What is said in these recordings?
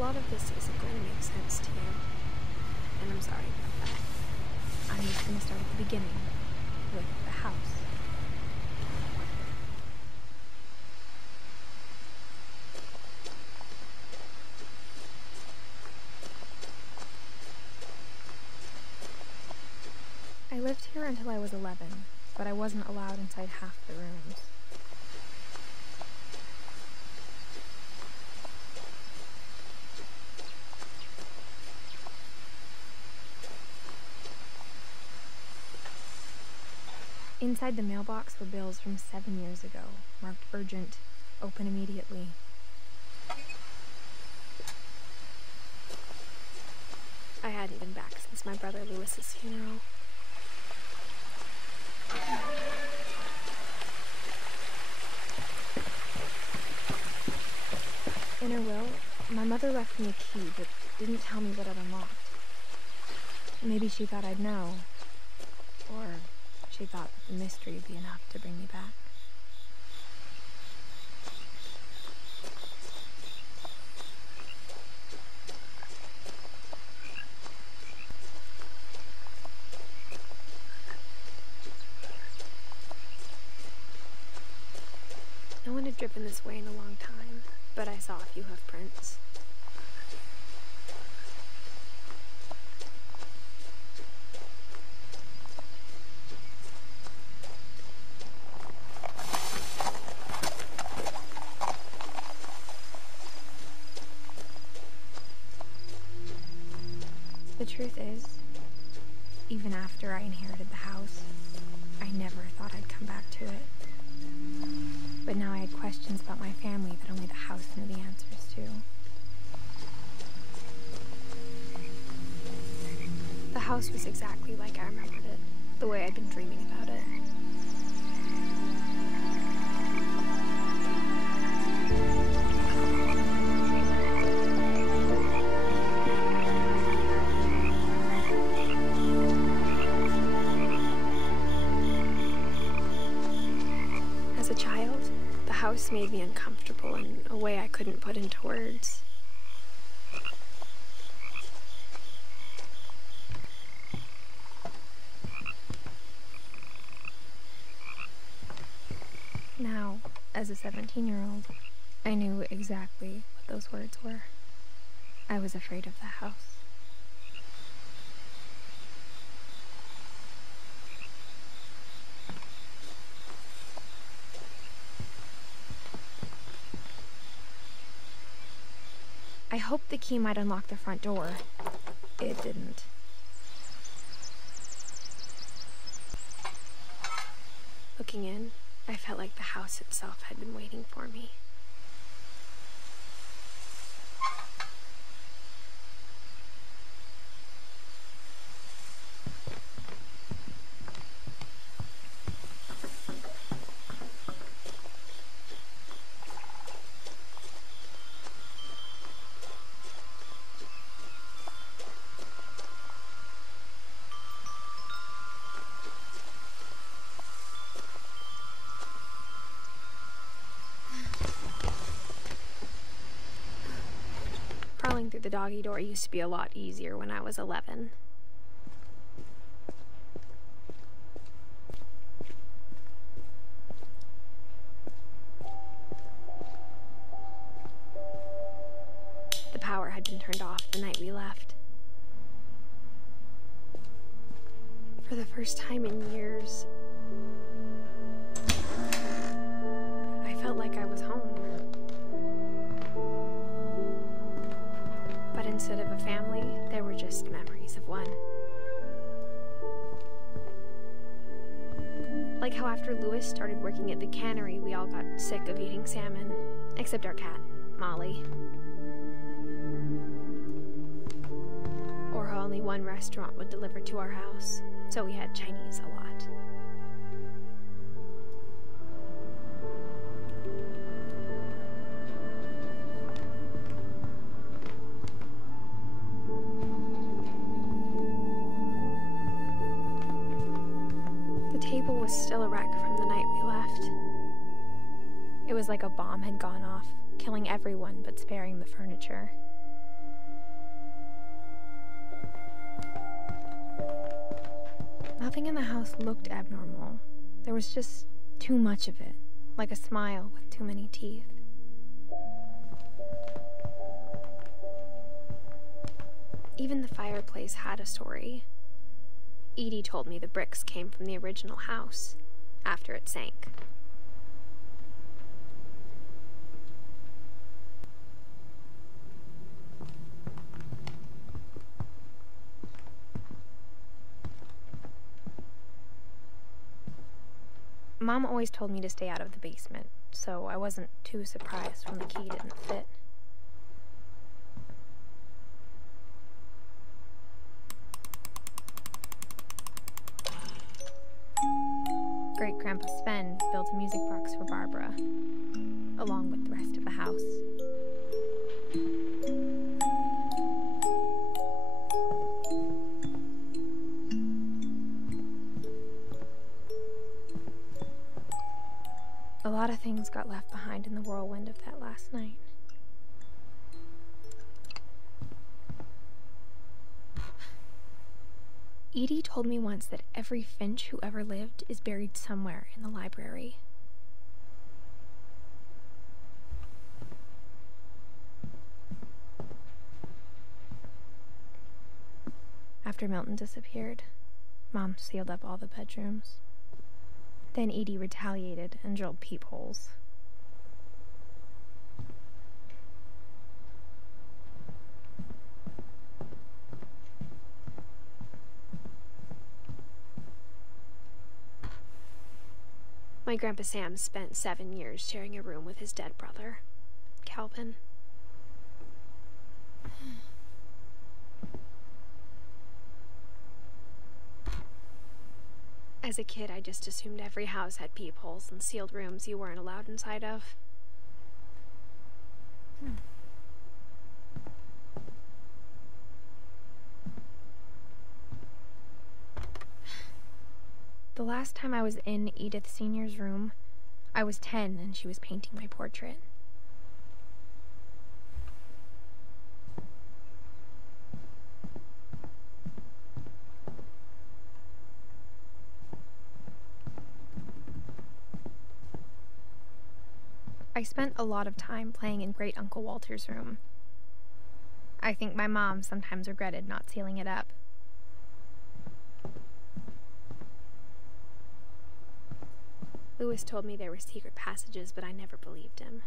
lot of this isn't going to make sense to you, and I'm sorry about that. I'm just going to start at the beginning, with the house. I lived here until I was 11, but I wasn't allowed inside half the rooms. Inside the mailbox were bills from 7 years ago, marked urgent, open immediately. I hadn't been back since my brother Lewis's funeral. In her will, my mother left me a key, but didn't tell me what it unlocked. Maybe she thought I'd know, or she thought that the mystery would be enough to bring me back. No one had driven this way in a long time, but I saw a few hoof prints. The truth is, even after I inherited the house, I never thought I'd come back to it. But now I had questions about my family that only the house knew the answers to. The house was exactly like I remembered it, the way I'd been dreaming about it. As a child, the house made me uncomfortable in a way I couldn't put into words. Now, as a 17-year-old, I knew exactly what those words were. I was afraid of the house. I hoped the key might unlock the front door. It didn't. Looking in, I felt like the house itself had been waiting for me. Crawling through the doggy door used to be a lot easier when I was 11. The power had been turned off the night we left. For the first time in years, I felt like I was home. But instead of a family, there were just memories of one. Like how after Lewis started working at the cannery, we all got sick of eating salmon. Except our cat, Molly. Or how only one restaurant would deliver to our house, so we had Chinese a lot. Still a wreck from the night we left. It was like a bomb had gone off, killing everyone but sparing the furniture. Nothing in the house looked abnormal. There was just too much of it, like a smile with too many teeth. Even the fireplace had a story. Edie told me the bricks came from the original house, after it sank. Mom always told me to stay out of the basement, so I wasn't too surprised when the key didn't fit. Great-Grandpa Sven built a music box for Barbara, along with the rest of the house. A lot of things got left behind in the whirlwind of that last night. Edie told me once that every Finch who ever lived is buried somewhere in the library. After Milton disappeared, Mom sealed up all the bedrooms. Then Edie retaliated and drilled peepholes. My Grandpa Sam spent 7 years sharing a room with his dead brother, Calvin. As a kid, I just assumed every house had peepholes and sealed rooms you weren't allowed inside of. The last time I was in Edith Sr.'s room, I was 10 and she was painting my portrait. I spent a lot of time playing in Great Uncle Walter's room. I think my mom sometimes regretted not sealing it up. Louis told me there were secret passages, but I never believed him.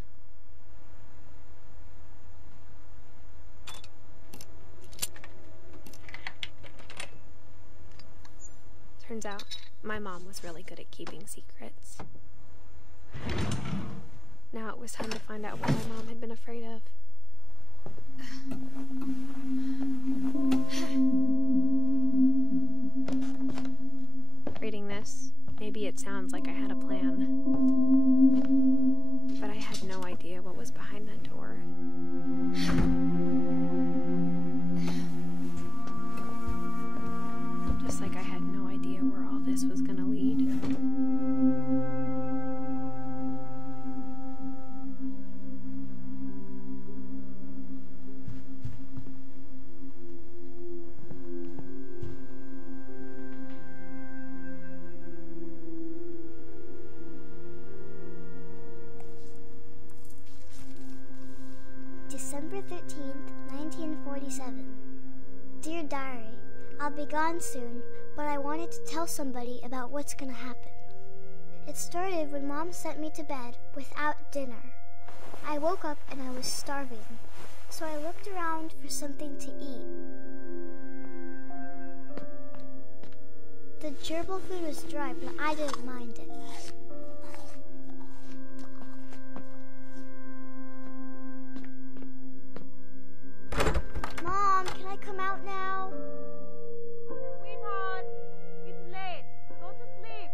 Turns out, my mom was really good at keeping secrets. Now it was time to find out what my mom had been afraid of. Reading this, maybe it sounds like I had a plan. But I had no idea what was behind that door. Just like I had no idea where all this was gonna lead. December 13th, 1947. Dear Diary, I'll be gone soon, but I wanted to tell somebody about what's gonna happen. It started when Mom sent me to bed without dinner. I woke up and I was starving, so I looked around for something to eat. The gerbil food was dry, but I didn't mind it. Mom, can I come out now? Sweetheart, it's late. Go to sleep.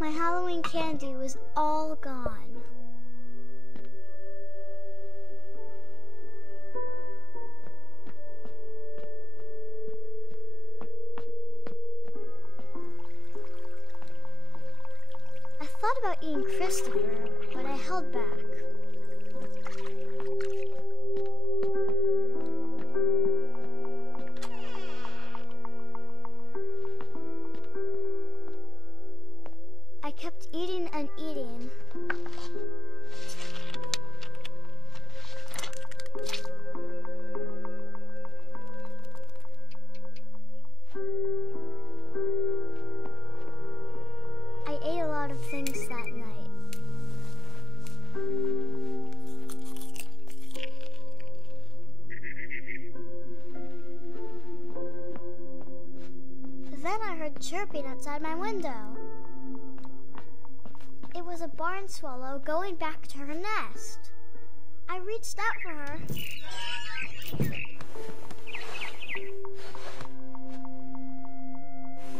My Halloween candy was all gone. I thought about eating Christopher, but I held back. chirping outside my window. It was a barn swallow going back to her nest. I reached out for her.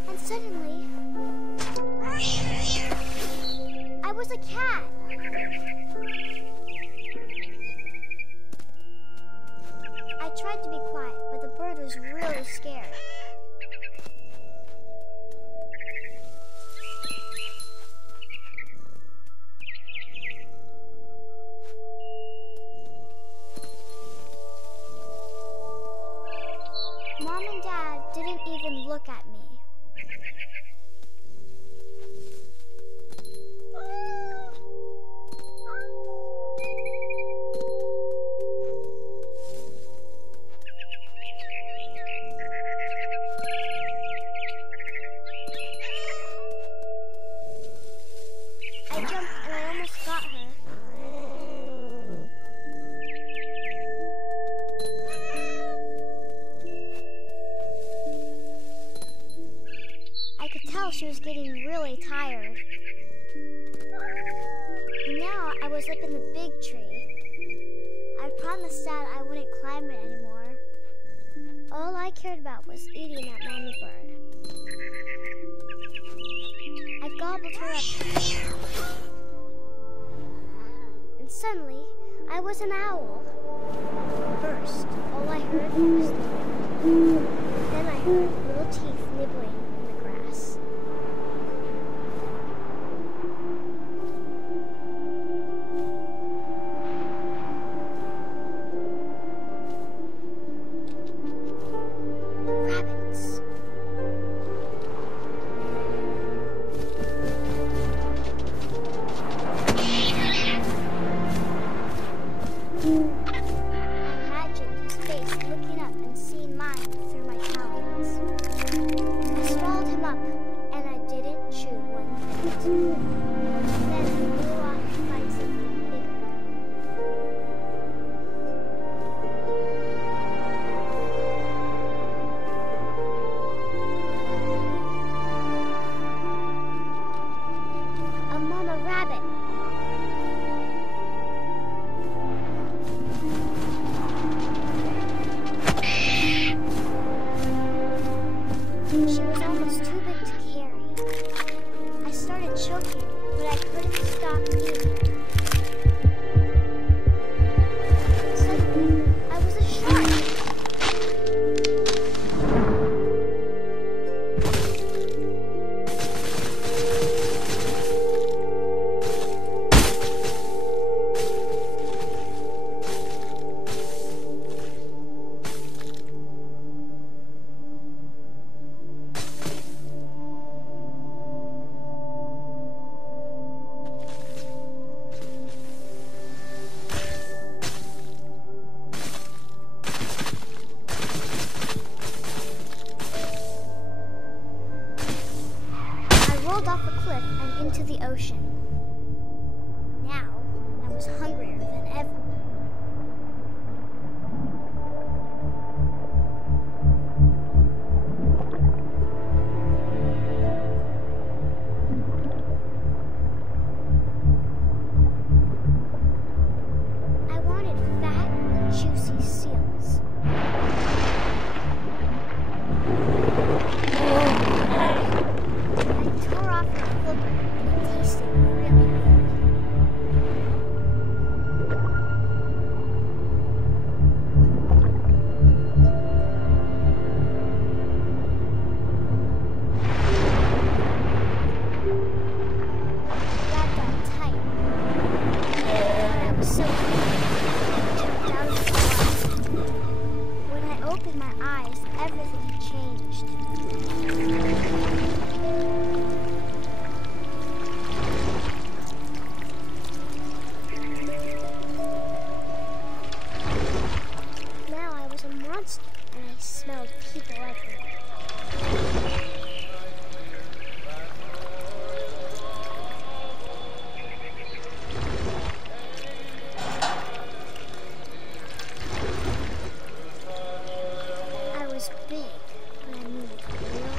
And suddenly, I was a cat. I tried to be quiet, but the bird was really scared. Mom and Dad didn't even look at me. I jumped and I almost got her. I could tell she was getting really tired. And now I was up in the big tree. I promised Dad I wouldn't climb it anymore. All I cared about was eating that mama bird. I gobbled her up. And suddenly, I was an owl. First, all I heard was the wind. Then I heard little teeth nibbling in the grass. Rabbits. I imagined his face looking up and seeing mine through my talons. I swallowed him up, and I didn't chew one bit. Then I flew off to find something bigger. A mama rabbit. She was almost too big to carry. I started choking, but I couldn't stop eating her. Suddenly, I was a shark. I rolled off a cliff and into the ocean. Now, I was hungrier than ever. I wanted fat, juicy seals. I tore off her flipper and it tasted really good. That got tight. I was so hungry, I jumped out of the water. When I opened my eyes, everything changed. Now I was a monster, and I smelled people everywhere. I was big, but I moved real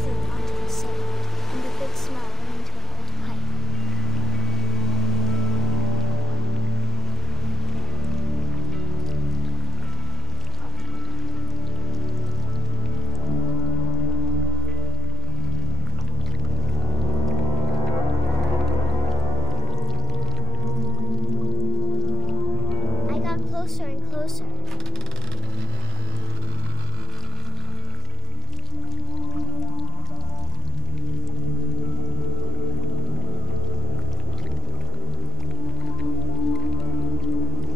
slithered onto the sand, and the big smell went into an old pipe. I got closer and closer.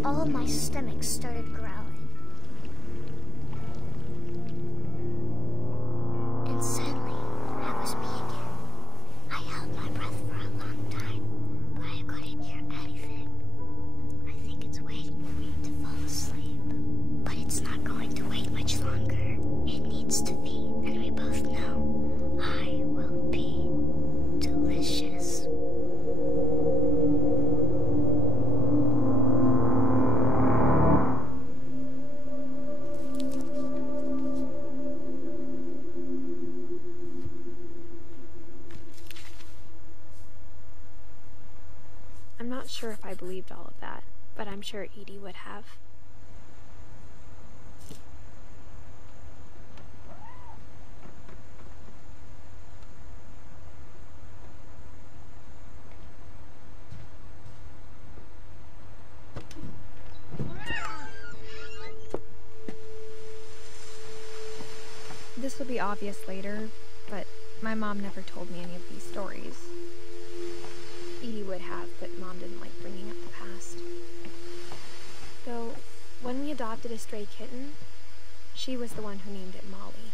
All of my stomach started growling. And suddenly, I was me again. I held my breath for a long time, but I couldn't hear anything. I think it's waiting for me to fall asleep. But it's not going to wait much longer. It needs to be, and we both know I will be delicious. I'm not sure if I believed all of that, but I'm sure Edie would have. This will be obvious later, but my mom never told me any of these stories. Edie would have, but Mom didn't like bringing up the past. Though, when we adopted a stray kitten, she was the one who named it Molly.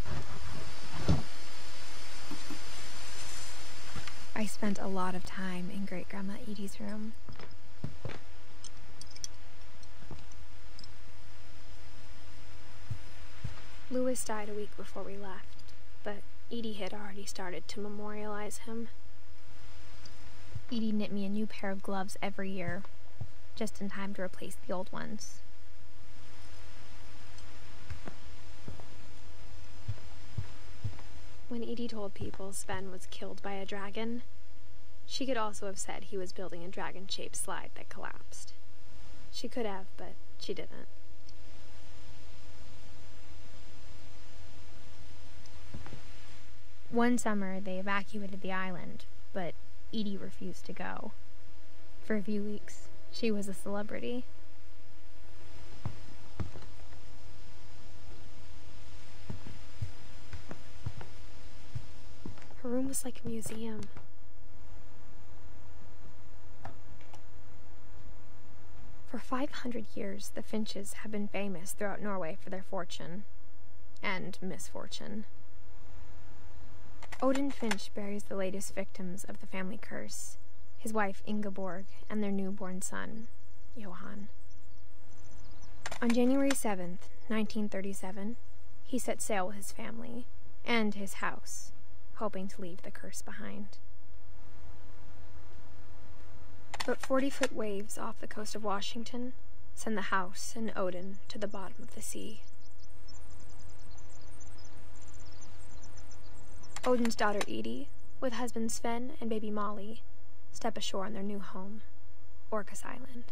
I spent a lot of time in Great-Grandma Edie's room. Louis died a week before we left, but Edie had already started to memorialize him. Edie knit me a new pair of gloves every year, just in time to replace the old ones. When Edie told people Sven was killed by a dragon, she could also have said he was building a dragon-shaped slide that collapsed. She could have, but she didn't. One summer, they evacuated the island, but Edie refused to go. For a few weeks, she was a celebrity. Her room was like a museum. For 500 years, the Finches have been famous throughout Norway for their fortune and misfortune. Odin Finch buries the latest victims of the family curse, his wife Ingeborg and their newborn son, Johan. On January 7th, 1937, he set sail with his family and his house, hoping to leave the curse behind. But 40-foot waves off the coast of Washington send the house and Odin to the bottom of the sea. Odin's daughter Edie, with husband Sven and baby Molly, step ashore on their new home, Orcas Island.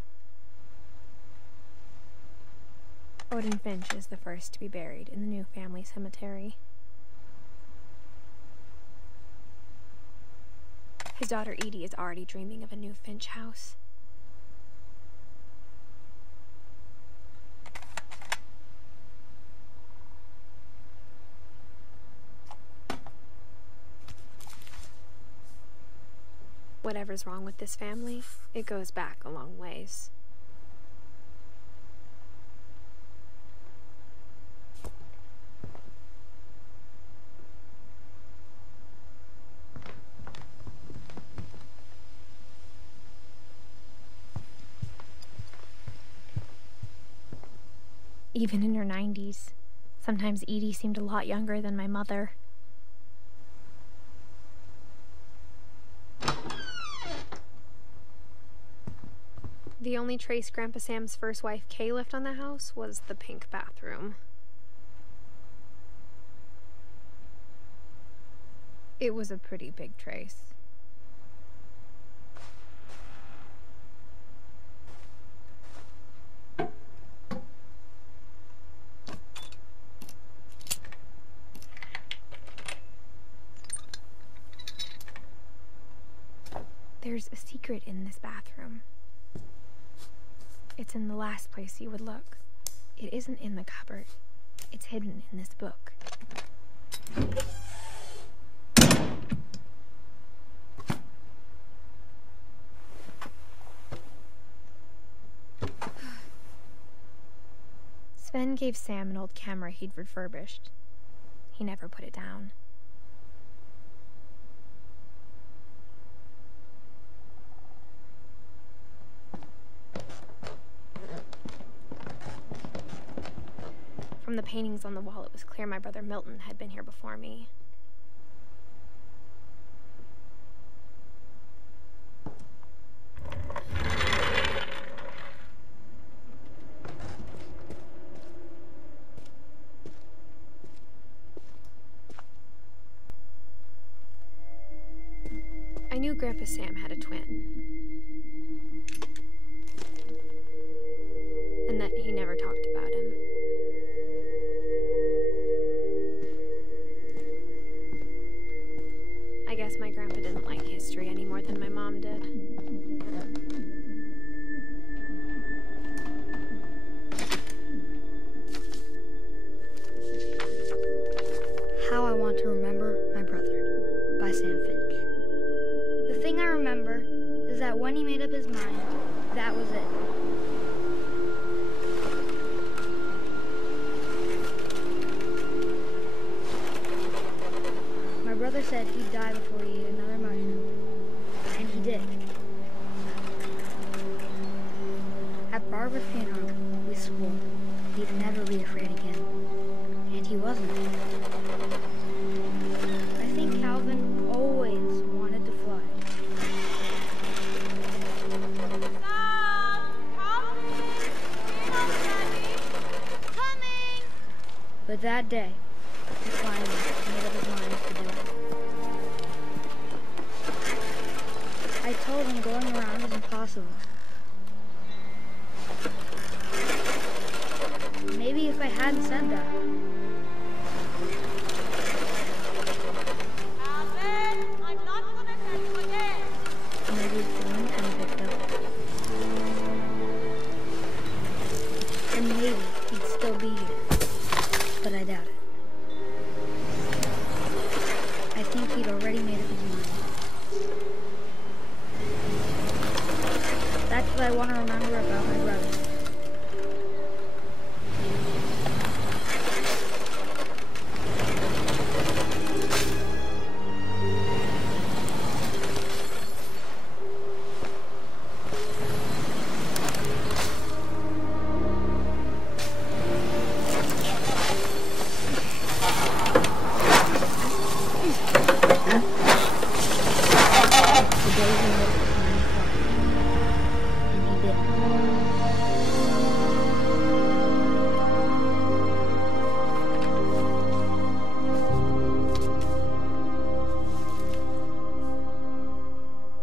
Odin Finch is the first to be buried in the new family cemetery. His daughter Edie is already dreaming of a new Finch house. Whatever's wrong with this family, it goes back a long ways. Even in her 90s, sometimes Edie seemed a lot younger than my mother. The only trace Grandpa Sam's first wife Kay left on the house was the pink bathroom. It was a pretty big trace. There's a secret in this bathroom. It's in the last place you would look. It isn't in the cupboard. It's hidden in this book. Sven gave Sam an old camera he'd refurbished. He never put it down. From the paintings on the wall, it was clear my brother Milton had been here before me. I knew Grandpa Sam had a twin, and that he never talked about him. I guess my grandpa didn't like history any more than my mom did. How I Want to Remember My Brother by Sam Finch. The thing I remember is that when he made up his mind, that was it. My brother said he'd die before he ate another mushroom, and he did. At Barbara's funeral, we swore he'd never be afraid again, and he wasn't. I think Calvin always wanted to fly. Coming! But that day, he finally made up his mind to do it. I told him going around is impossible. Maybe if I hadn't said that. Alvin, I'm not gonna tell you again. Maybe if the wind hadn't picked up. And maybe he'd still be here. But I doubt it. I think he'd already made up his mind. That's what I want to remember about my brother.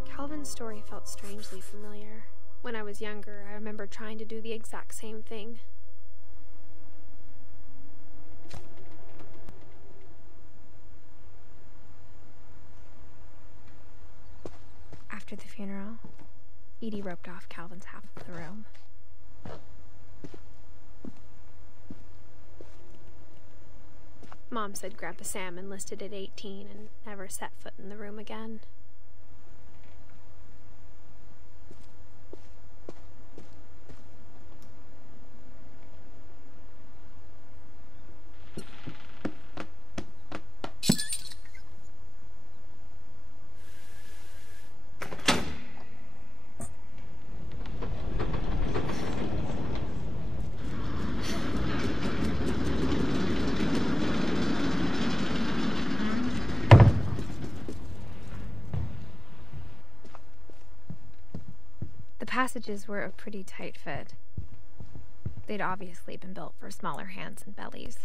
Calvin's story felt strangely familiar. When I was younger, I remember trying to do the exact same thing. After the funeral, Edie roped off Calvin's half of the room. Mom said Grandpa Sam enlisted at 18 and never set foot in the room again. The passages were a pretty tight fit. They'd obviously been built for smaller hands and bellies.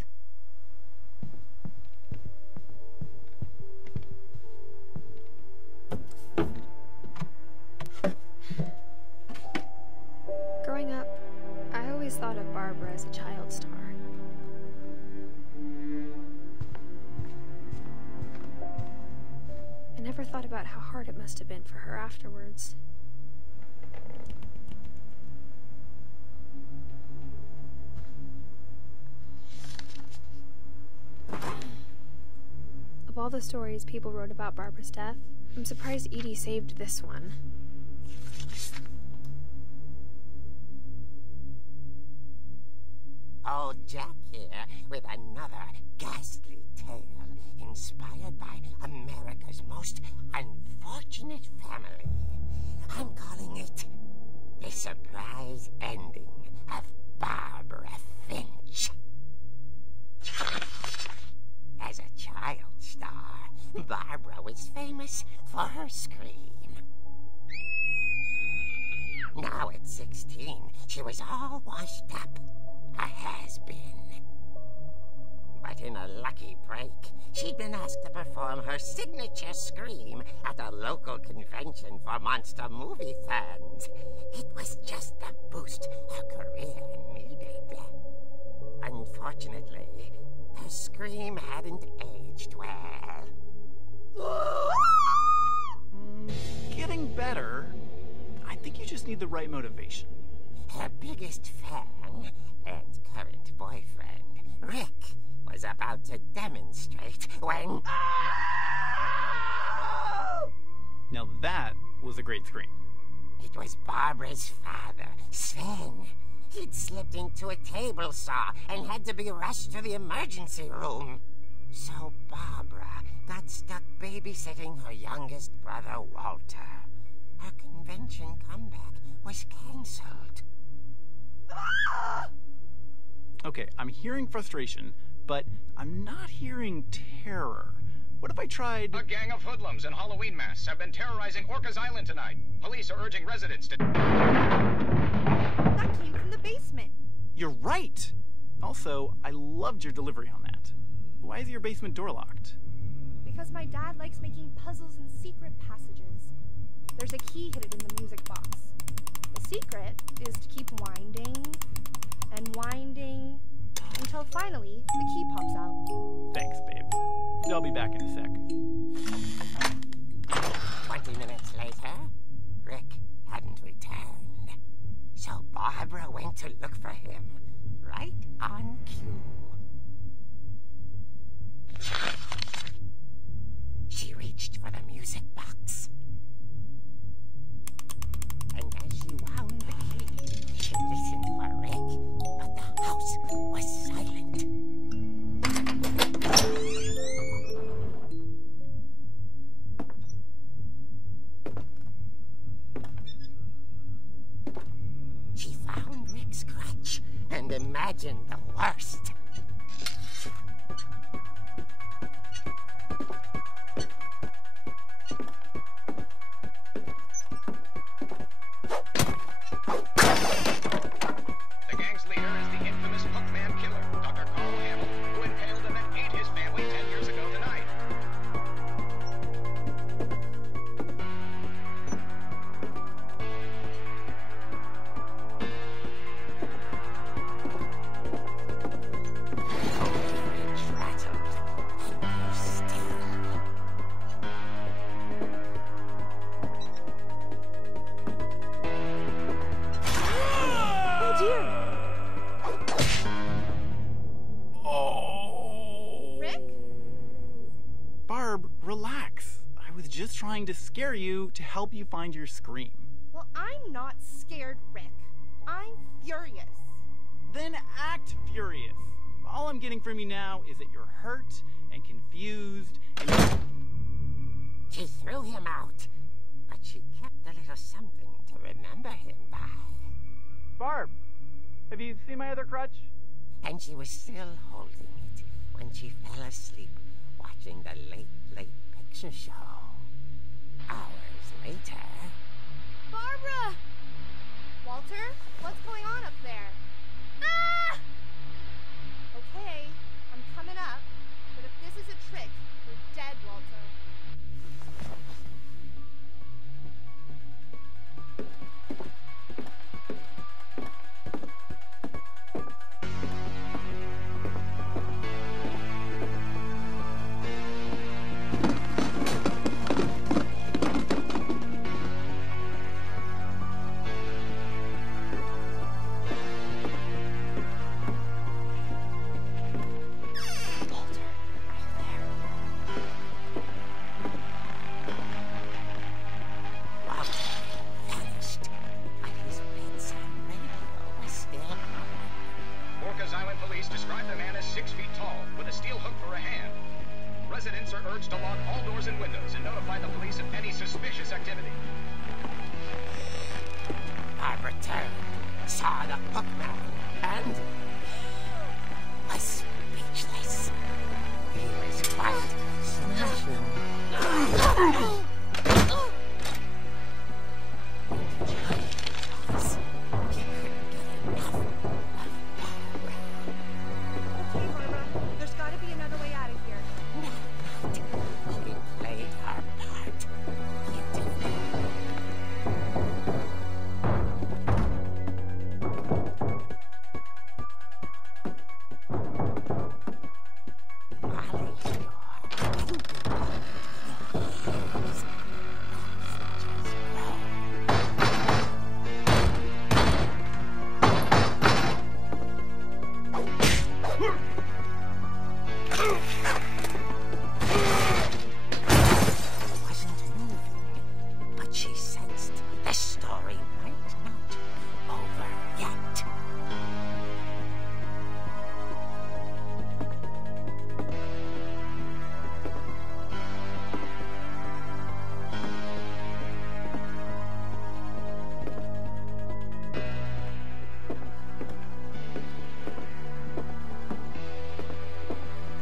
Barbara as a child star. I never thought about how hard it must have been for her afterwards. Of all the stories people wrote about Barbara's death, I'm surprised Edie saved this one. Old Jack here with another ghastly tale inspired by America's most unfortunate family. I'm calling it The Surprise Ending of Barbara Finch. As a child star, Barbara was famous for her scream. Now at 16, she was all washed up, a has-been. But in a lucky break, she'd been asked to perform her signature scream at a local convention for monster movie fans. It was just the boost her career needed. Unfortunately, her scream hadn't aged well. Getting better. I think you just need the right motivation. Her biggest fan and current boyfriend, Rick, was about to demonstrate when... Now that was a great scream. It was Barbara's father, Sven. He'd slipped into a table saw and had to be rushed to the emergency room. So Barbara got stuck babysitting her youngest brother, Walter. Her convention comeback was cancelled. Okay, I'm hearing frustration, but I'm not hearing terror. What if I tried... A gang of hoodlums in Halloween masks have been terrorizing Orcas Island tonight. Police are urging residents to... That came from the basement. You're right! Also, I loved your delivery on that. Why is your basement door locked? Because my dad likes making puzzles in secret passages. There's a key hidden in the music box. The secret is to keep winding and winding until finally the key pops out. Thanks, babe. I'll be back in a sec. 20 minutes later, Rick hadn't returned. So Barbara went to look for him, right on cue. She reached for the music box. And as she wound the key, she listened for Rick, but the house was silent. She found Rick's crutch and imagined the worst. The gang's leader is the infamous Hookman killer, Dr. Carl Hamill, who impaled and then ate his family 10 years ago tonight. Fridge rattled, and grew still. Oh dear! Oh! Rick? Barb, relax. I was just trying to scare you to help you find your scream. Well, I'm not scared, Rick. I'm furious. Then act furious. All I'm getting from you now is that you're hurt and confused and... She threw him out, but she kept a little something to remember him by. Barb, have you seen my other crutch? And she was still holding it when she fell asleep watching the late picture show. Hours later... Barbara! Walter, what's going on up there? Ah! Okay, I'm coming up, but if this is a trick, you're dead, Walter. urged to lock all doors and windows and notify the police of any suspicious activity. Barbara turned, saw the bookman, and was speechless. He was quite smashing. Okay, Barbara, there's gotta be another way out of here. She played her part beautifully. Molly, wasn't moving, but she sensed the story might not be over yet.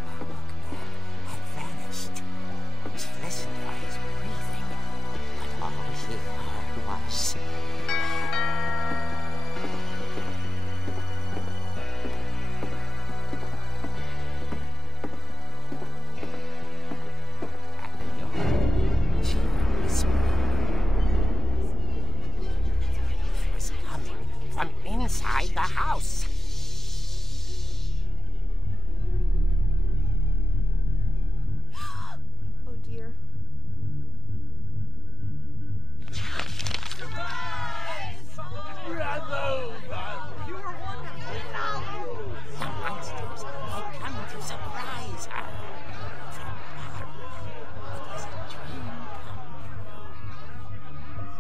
The bookman had vanished. She listened for his breathing, but all she heard was... At the door, she heard whispering. It was coming from inside the house. Oh dear. The monsters had come to surprise her. For Barbara, it was a dream come true.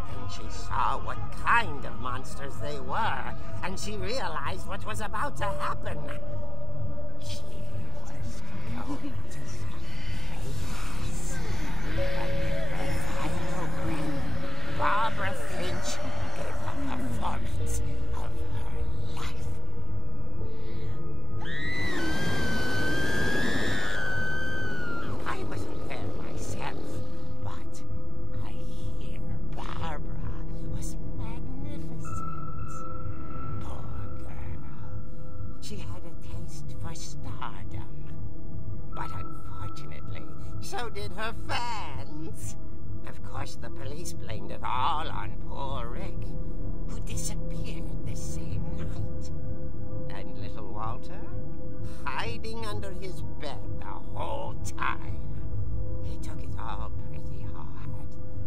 Then she saw what kind of monsters they were, and she realized what was about to happen. She was going to face. But in her final breath, Barbara Finch gave a performance of her life. I wasn't there myself, but I hear Barbara was magnificent. Poor girl. She had a taste for stardom. But unfortunately, so did her fans. Of course, the police blamed it all on poor Rick, who disappeared the same night. And little Walter, hiding under his bed the whole time. He took it all pretty hard,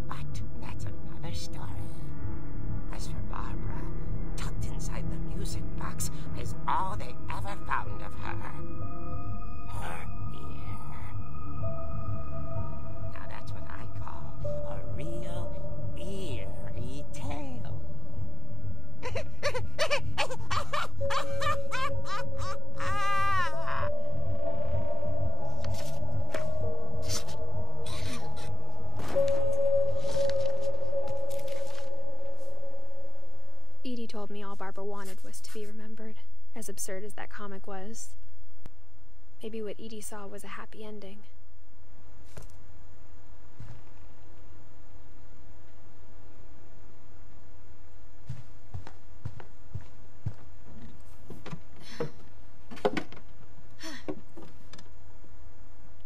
but that's another story. As for Barbara, tucked inside the music box is all they ever found of her. Her ear. Now that's what I call a real eerie tale. Edie told me all Barbara wanted was to be remembered, as absurd as that comic was. Maybe what Edie saw was a happy ending.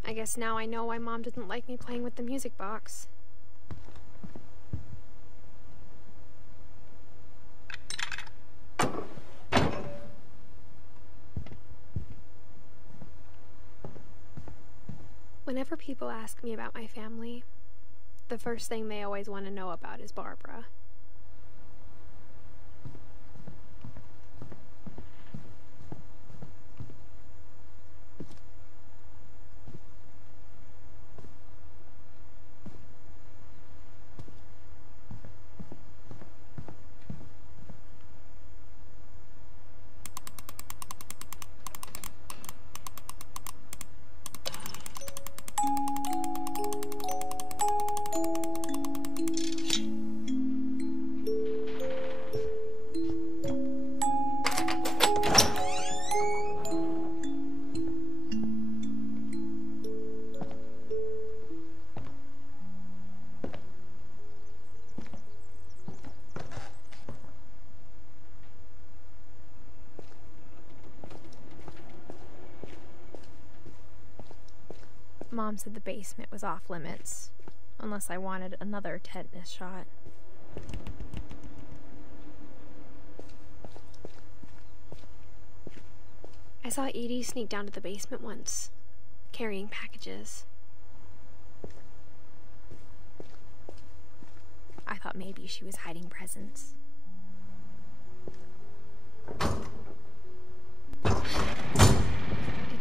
I guess now I know why Mom didn't like me playing with the music box. Whenever people ask me about my family, the first thing they always want to know about is Barbara. Mom said the basement was off limits, unless I wanted another tetanus shot. I saw Edie sneak down to the basement once, carrying packages. I thought maybe she was hiding presents. It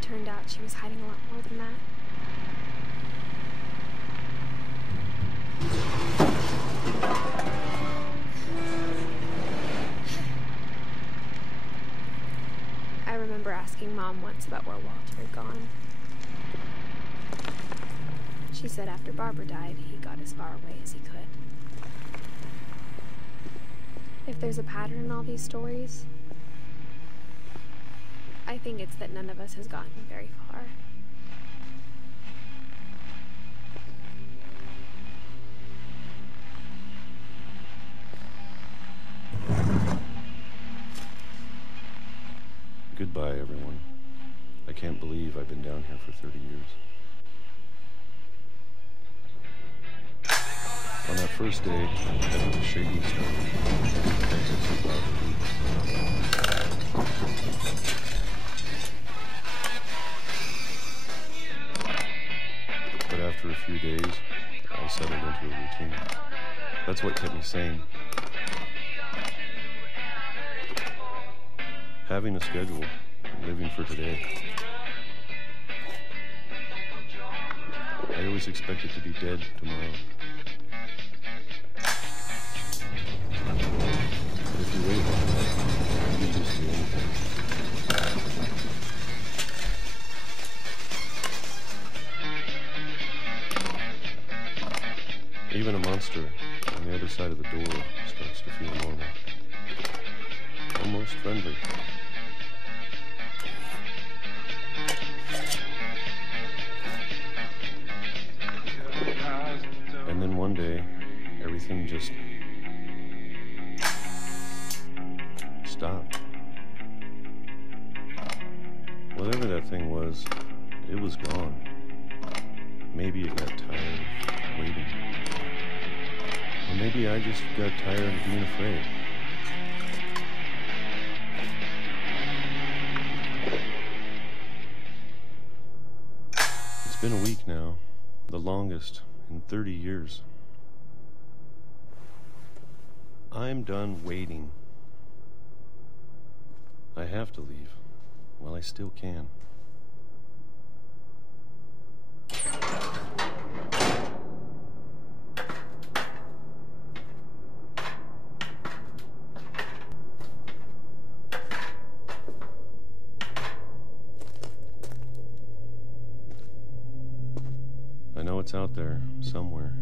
turned out she was hiding a lot more than that. I remember asking Mom once about where Walter had gone. She said after Barbara died, he got as far away as he could. If there's a pattern in all these stories, I think it's that none of us has gotten very far. Goodbye, everyone. I can't believe I've been down here for 30 years. On that first day, I headed to Shady Stone, Texas, but after a few days, I settled into a routine. That's what kept me sane. Having a schedule, living for today. I always expected to be dead tomorrow. But if you wait long enough, you can just do anything. Even a monster on the other side of the door starts to feel normal. Almost friendly. And then one day, everything just stopped. Whatever that thing was, it was gone. Maybe it got tired of waiting. Or maybe I just got tired of being afraid. It's been a week now, the longest in 30 years. I'm done waiting. I have to leave while I still can. I know it's out there somewhere.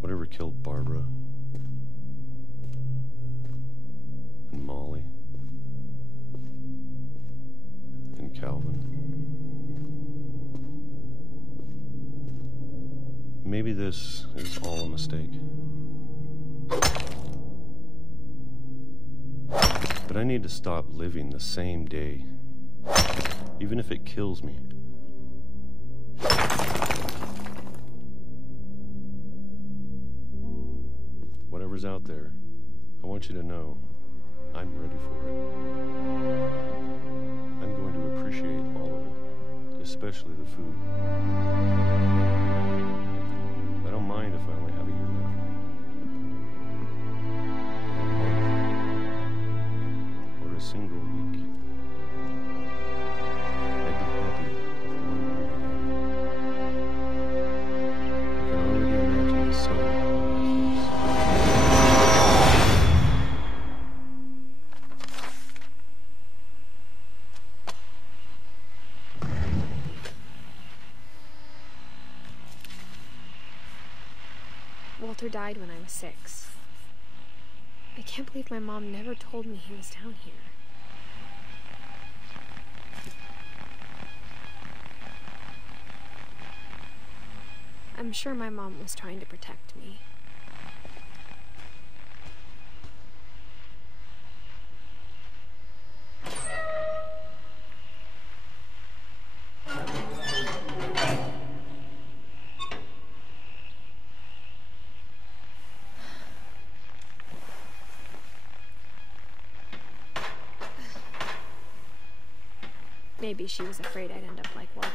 Whatever killed Barbara and Molly and Calvin. Maybe this is all a mistake. But I need to stop living the same day, even if it kills me. Whatever's out there, I want you to know I'm ready for it. I'm going to appreciate all of it, especially the food. I don't mind if I only have a year left. Or a single week. I'd be happy with one more day. I can already imagine the sun on my face. Walter died when I was 6. I can't believe my mom never told me he was down here. I'm sure my mom was trying to protect me. Maybe she was afraid I'd end up like Walter.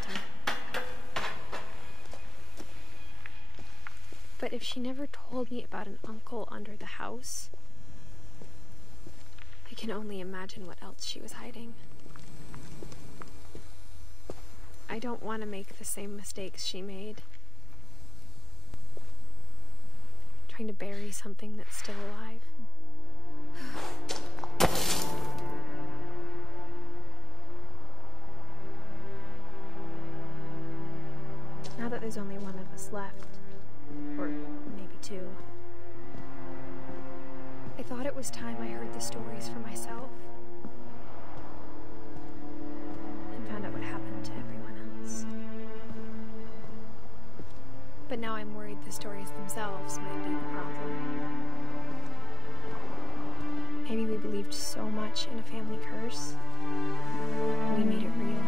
But if she never told me about an uncle under the house, I can only imagine what else she was hiding. I don't want to make the same mistakes she made. Trying to bury something that's still alive. Now that there's only one of us left, or maybe two, I thought it was time I heard the stories for myself and found out what happened to everyone else. But now I'm worried the stories themselves might be the problem. Maybe we believed so much in a family curse, we made it real.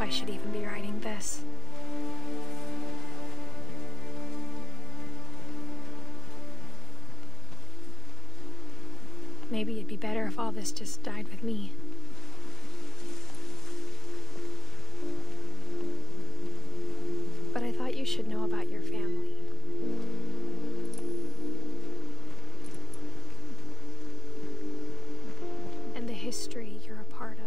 I should even be writing this. Maybe it'd be better if all this just died with me. But I thought you should know about your family. And the history you're a part of.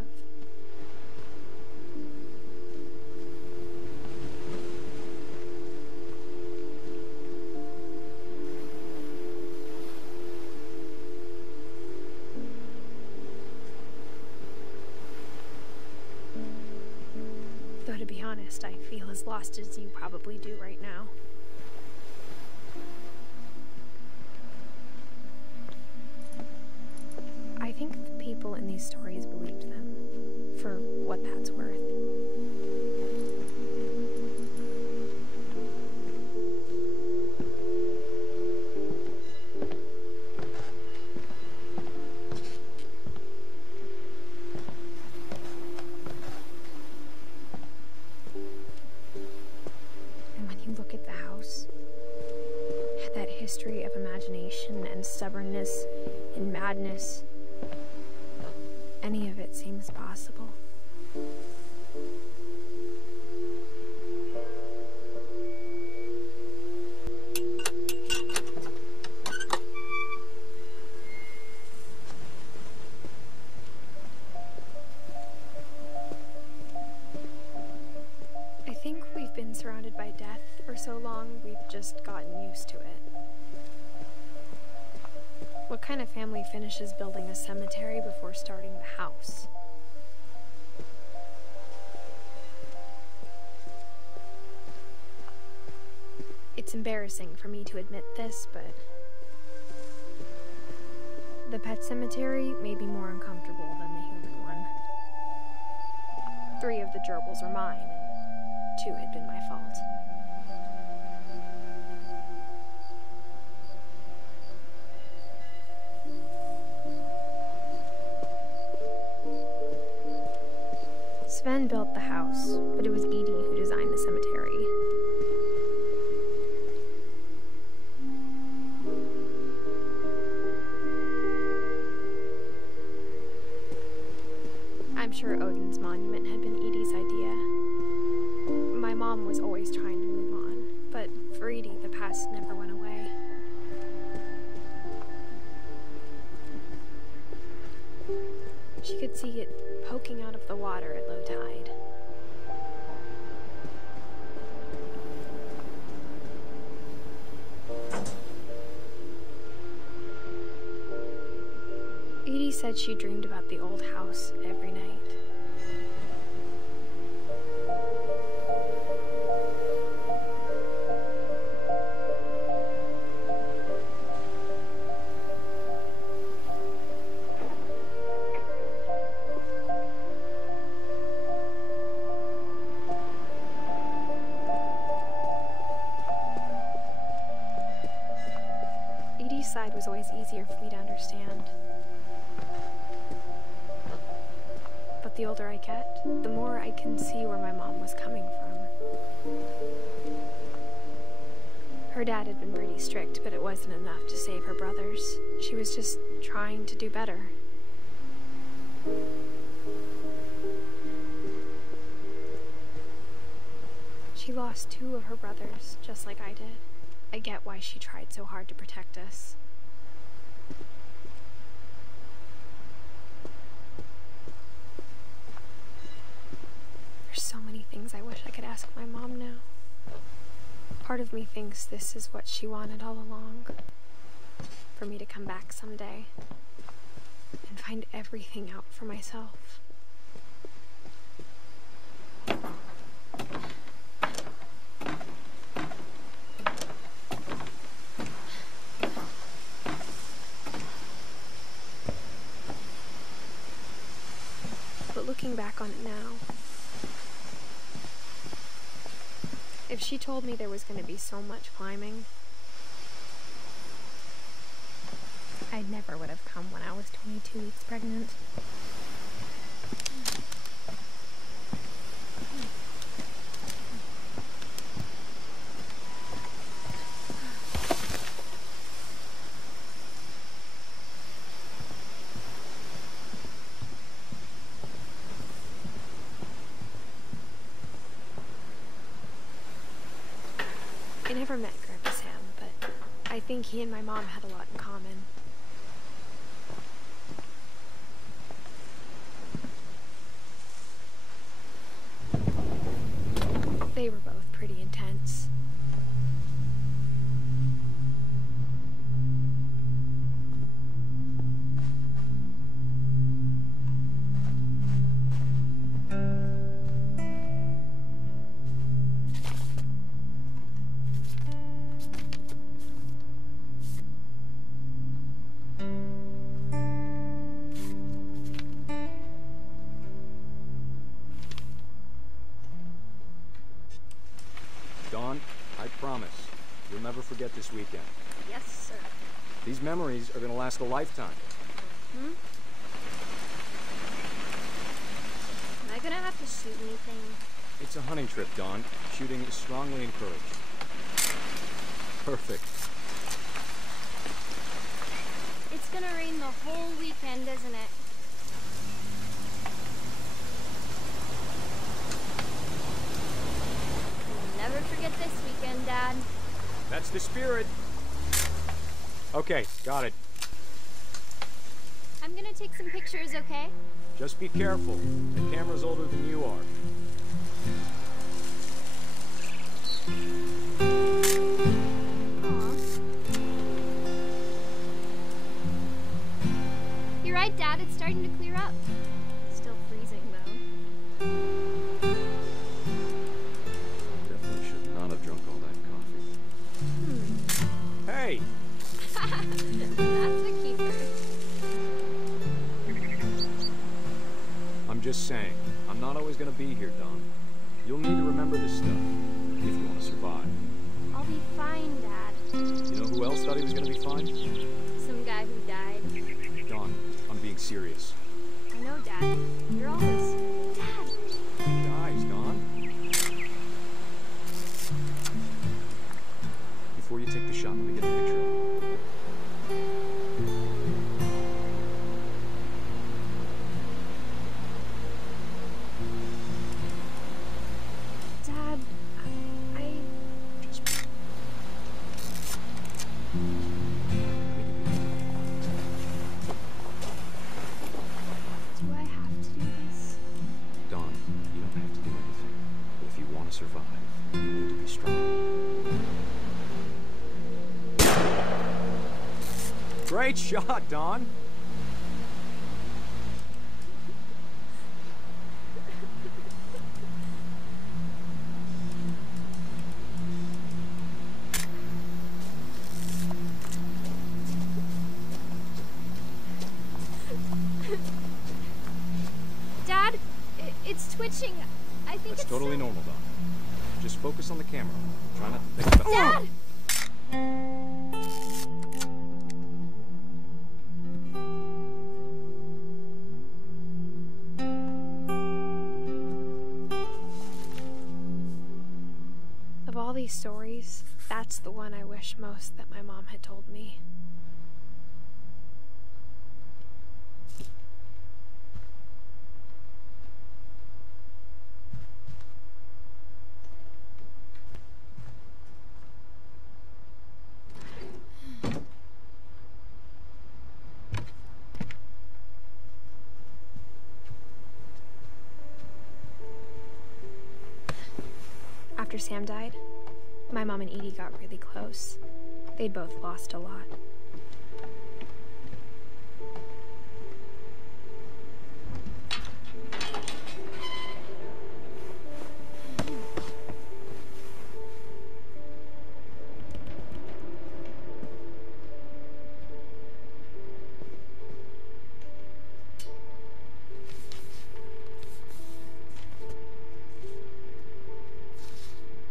To be honest, I feel as lost as you probably do right now. I think the people in these stories believed them, for what that's worth. History of imagination and stubbornness and madness. Any of it seems possible. I think we've been surrounded by death for so long, we've just gotten used to it. What kind of family finishes building a cemetery before starting the house? It's embarrassing for me to admit this, but the pet cemetery made me more uncomfortable than the human one. 3 of the gerbils are mine, and 2 had been my fault. Sven built the house, but it was Edie who designed the cemetery. I'm sure Odin's monument had been Edie's idea. My mom was always trying to move on, but for Edie, the past never went away. She could see it poking out of the water at low tide. Edie said she dreamed about the old house every night. Edie's side was always easier for me to understand. But The older I get, the more I can see where my mom was coming from. Her dad had been pretty strict, but it wasn't enough to save her brothers. She was just trying to do better. She lost 2 of her brothers, just like I did. I get why she tried so hard to protect us. There's so many things I wish I could ask my mom now. Part of me thinks this is what she wanted all along. For me to come back someday and find everything out for myself. But looking back on it now, if she told me there was going to be so much climbing, I never would have come when I was 22 weeks pregnant. I never met Grandpa Sam, but I think he and my mom had a lot in common. They were both pretty intense. Dawn, I promise, you'll never forget this weekend. Yes, sir. These memories are going to last a lifetime. Hmm? Am I gonna have to shoot anything? It's a hunting trip, Dawn. Shooting is strongly encouraged. Perfect. It's gonna rain the whole weekend, isn't it? Never forget this weekend, Dad. That's the spirit. Okay, got it. I'm gonna take some pictures, okay? Just be careful. The camera's older than you are. Aw. You're right, Dad. It's starting to clear up. Still freezing, though. Definitely should not have drunk all that coffee. Hey! That's a keeper. I'm just saying, I'm not always gonna be here, Don. You'll need to remember this stuff if you want to survive. I'll be fine, Dad. You know who else thought he was gonna be fine? Some guy who died. Don, I'm being serious. I know, Dad. You're always... Dad! Guys, Don. Before you take the shot, let me get a picture of you. Dad, Just... do I have to do this? Don, you don't have to do anything. But if you want to survive, you need to be strong. Great shot, Don! Dad, it's twitching. I think That's it's totally normal, Don. Just focus on the camera. Try not to think about... Dad! these stories, that's the one I wish most that my mom had told me. After Sam died, my mom and Edie got really close. They'd both lost a lot.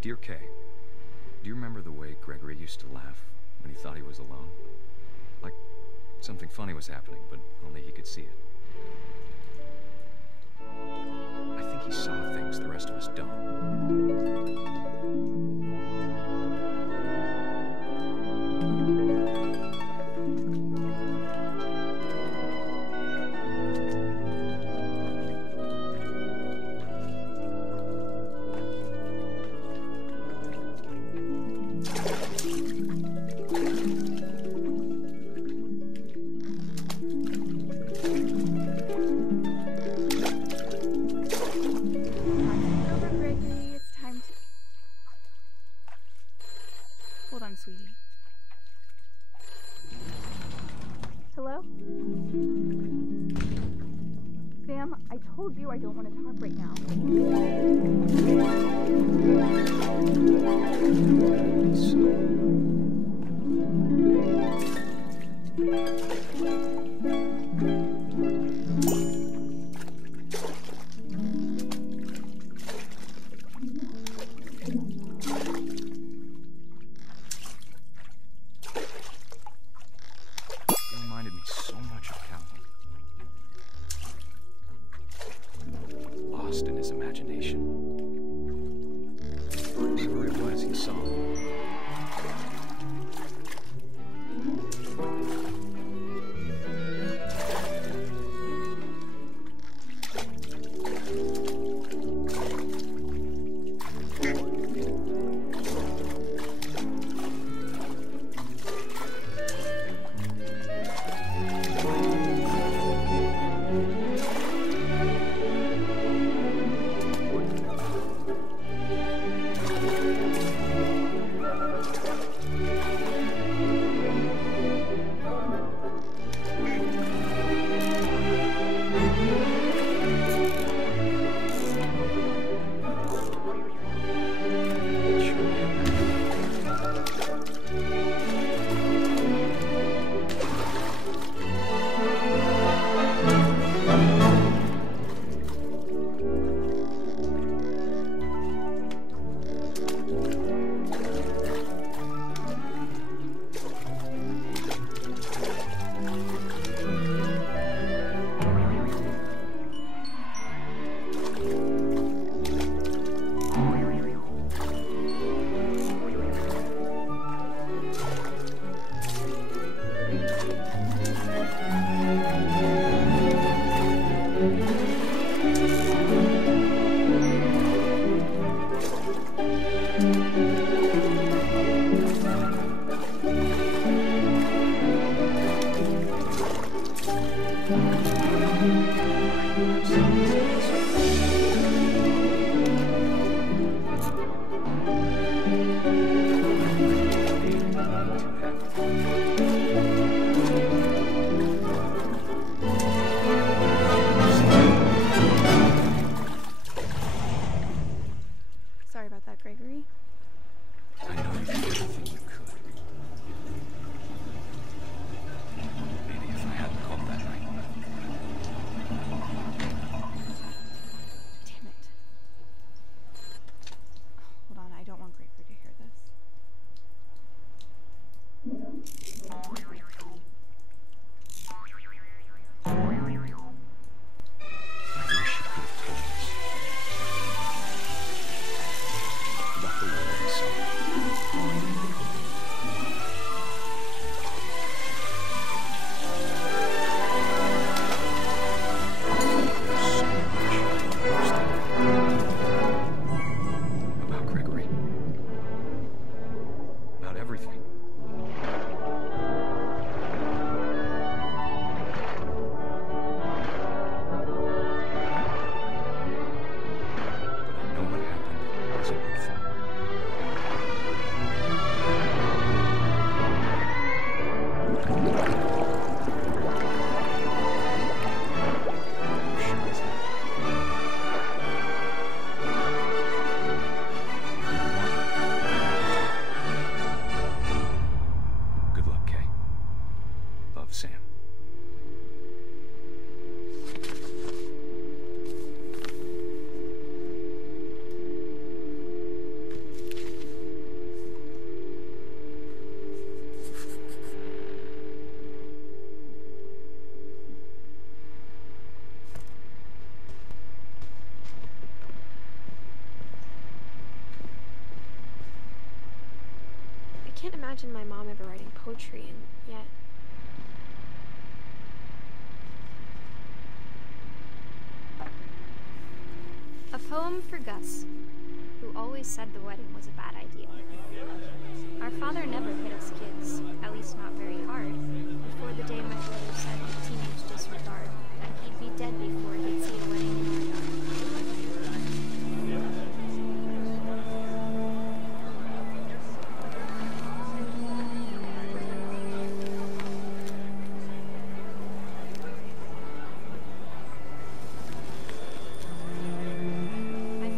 Dear Kay, do you remember the way Gregory used to laugh when he thought he was alone? Like something funny was happening, but only he could see it. I think he saw things the rest of us don't. Sweetie. Hello? Sam, I told you I don't want to talk right now. In his imagination. Whatever it was he saw. simply fun. Good luck, Kay. Love, Sam. I can't imagine my mom ever writing poetry, and yet... A poem for Gus, who always said the wedding was a bad idea. Our father never hit us kids, at least not very hard, before the day my brother said with teenage disregard that he'd be dead before he'd see a wedding in our yard.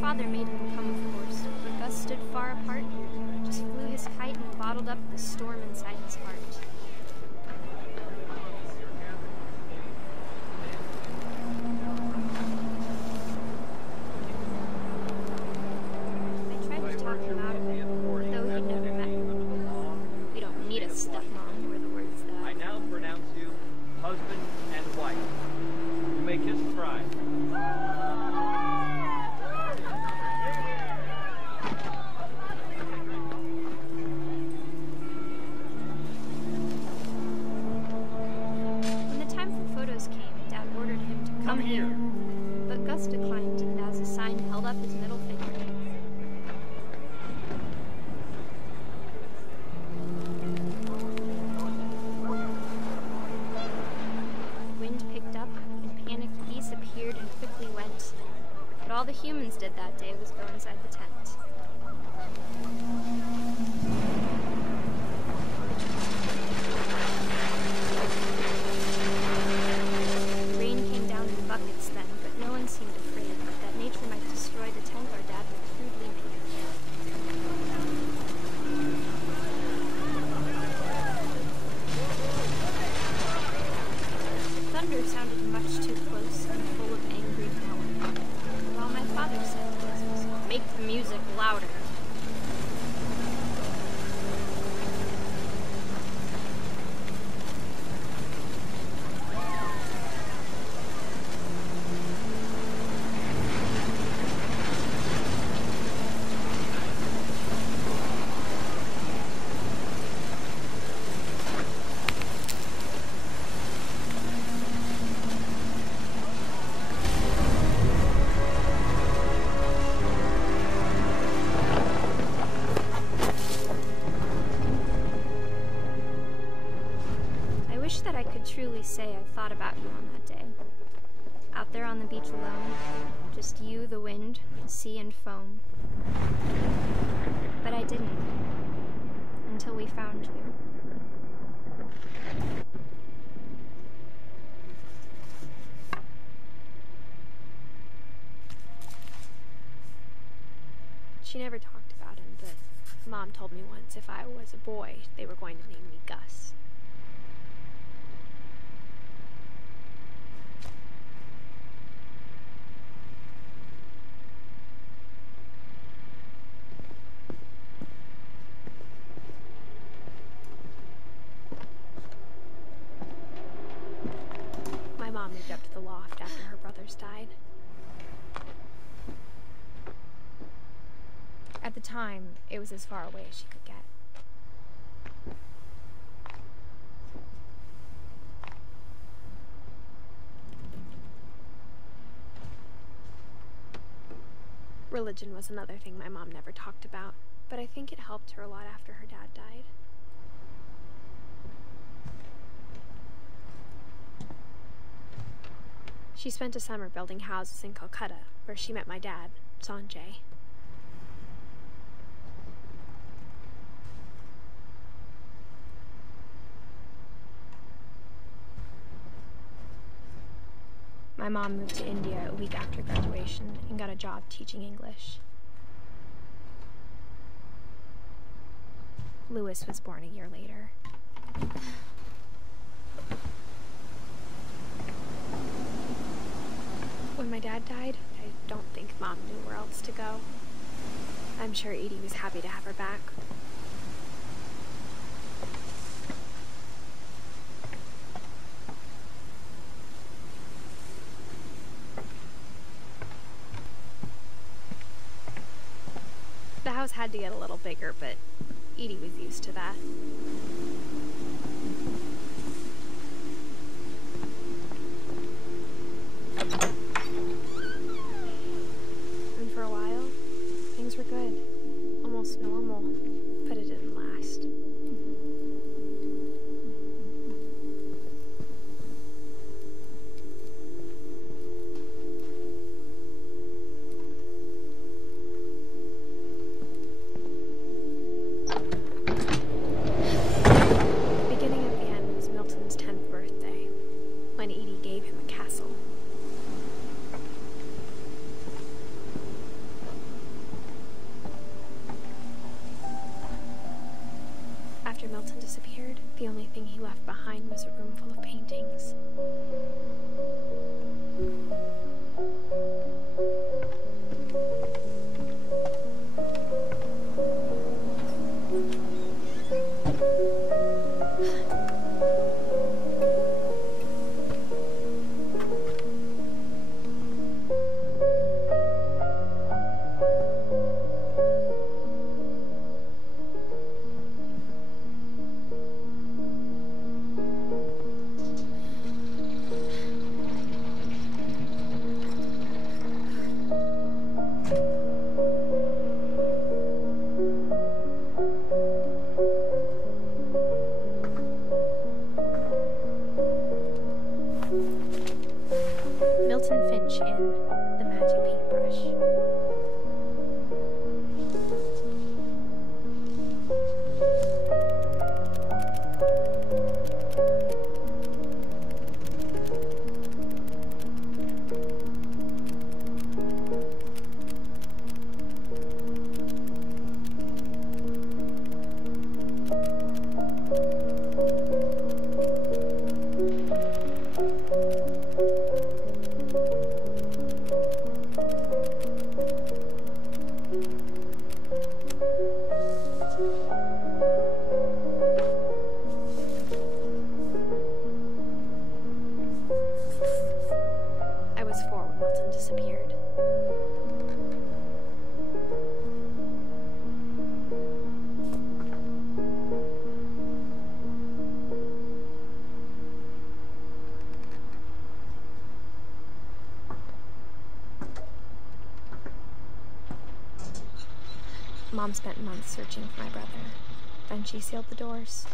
Father made him come, of course, but Gus stood far apart, just flew his kite and bottled up the storm inside his heart. I tried to talk him out of it, though he'd never met me. We don't need a stepmom, were the words that... I now pronounce you husband and wife. You may kiss the bride. Come here. But Gus declined, and as a sign held up his middle finger. The wind picked up, and panicked geese appeared and quickly went. But all the humans did that day was go inside the tent. Buckets then, but no one seemed afraid that nature might destroy the tent our dad had crudely made. The thunder sounded much too close and full of angry power. And all my father said was, make the music louder. That I could truly say I thought about you on that day. Out there on the beach alone, just you, the wind, the sea and foam. But I didn't, until we found you. She never talked about him, but Mom told me once if I was a boy, they were going to name me Gus. Mom moved up to the loft after her brothers died. At the time, it was as far away as she could get. Religion was another thing my mom never talked about, but I think it helped her a lot after her dad died. She spent a summer building houses in Calcutta, where she met my dad, Sanjay. My mom moved to India a week after graduation and got a job teaching English. Louis was born a year later. When my dad died, I don't think Mom knew where else to go. I'm sure Edie was happy to have her back. The house had to get a little bigger, but Edie was used to that. And for a while, things were good. Almost normal, but it didn't last. After Milton disappeared, the only thing he left behind was a room full of paintings. Milton Finch in The Magic Paintbrush. I was 4 when Milton disappeared. Mom spent months searching for my brother. Then she sealed the doors.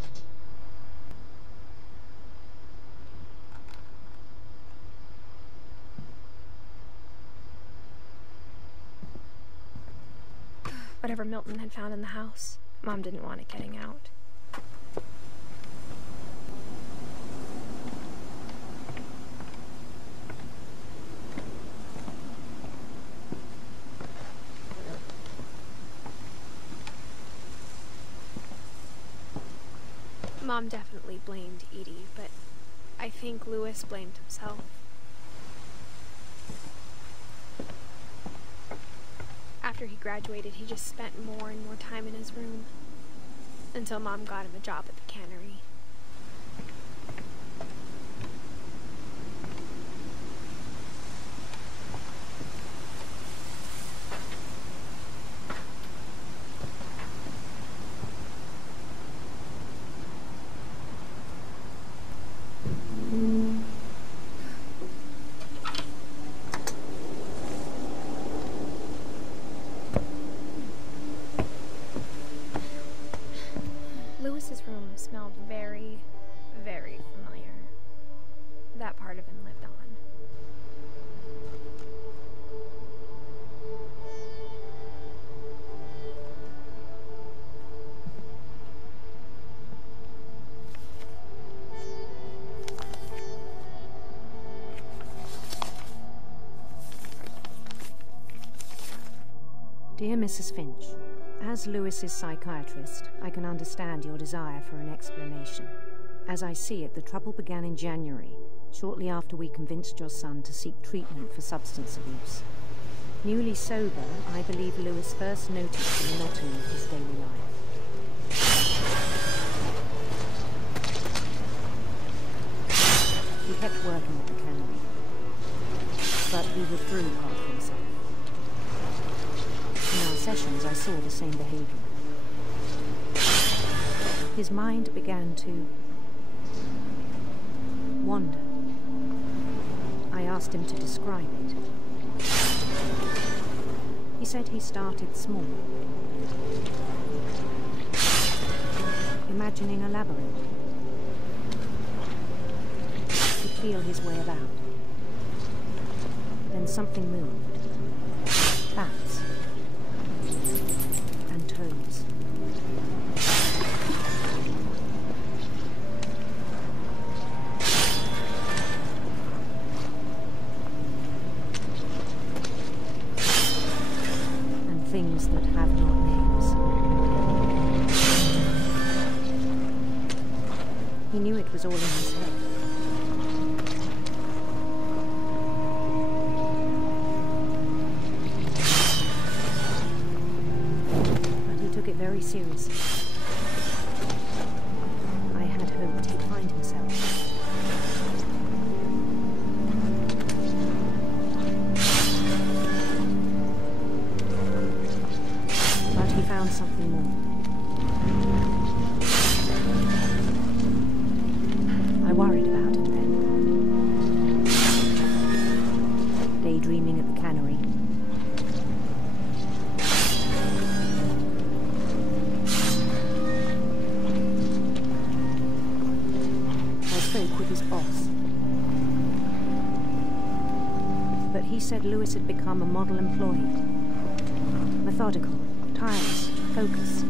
Whatever Milton had found in the house, Mom didn't want it getting out. Mom definitely blamed Edie, but I think Louis blamed himself. After he graduated, he just spent more and more time in his room, until Mom got him a job at the cannery. Louis's room smelled very, very familiar. That part of him lived on. Dear Mrs. Finch, as Lewis's psychiatrist, I can understand your desire for an explanation. As I see it, the trouble began in January, shortly after we convinced your son to seek treatment for substance abuse. Newly sober, I believe Lewis first noticed the monotony of his daily life. He kept working at the cannery, but he withdrew part of himself. In our sessions, I saw the same behavior. His mind began to wander. I asked him to describe it. He said he started small, imagining a labyrinth. He'd feel his way about. Then something moved. Bats. And toads. Things that have not names. He knew it was all in his head. But he took it very seriously. I had hoped he'd find himself. He found something more. I worried about him then. Daydreaming at the cannery. I spoke with his boss. But he said Lewis had become a model employee. Methodical. Tireless, focus.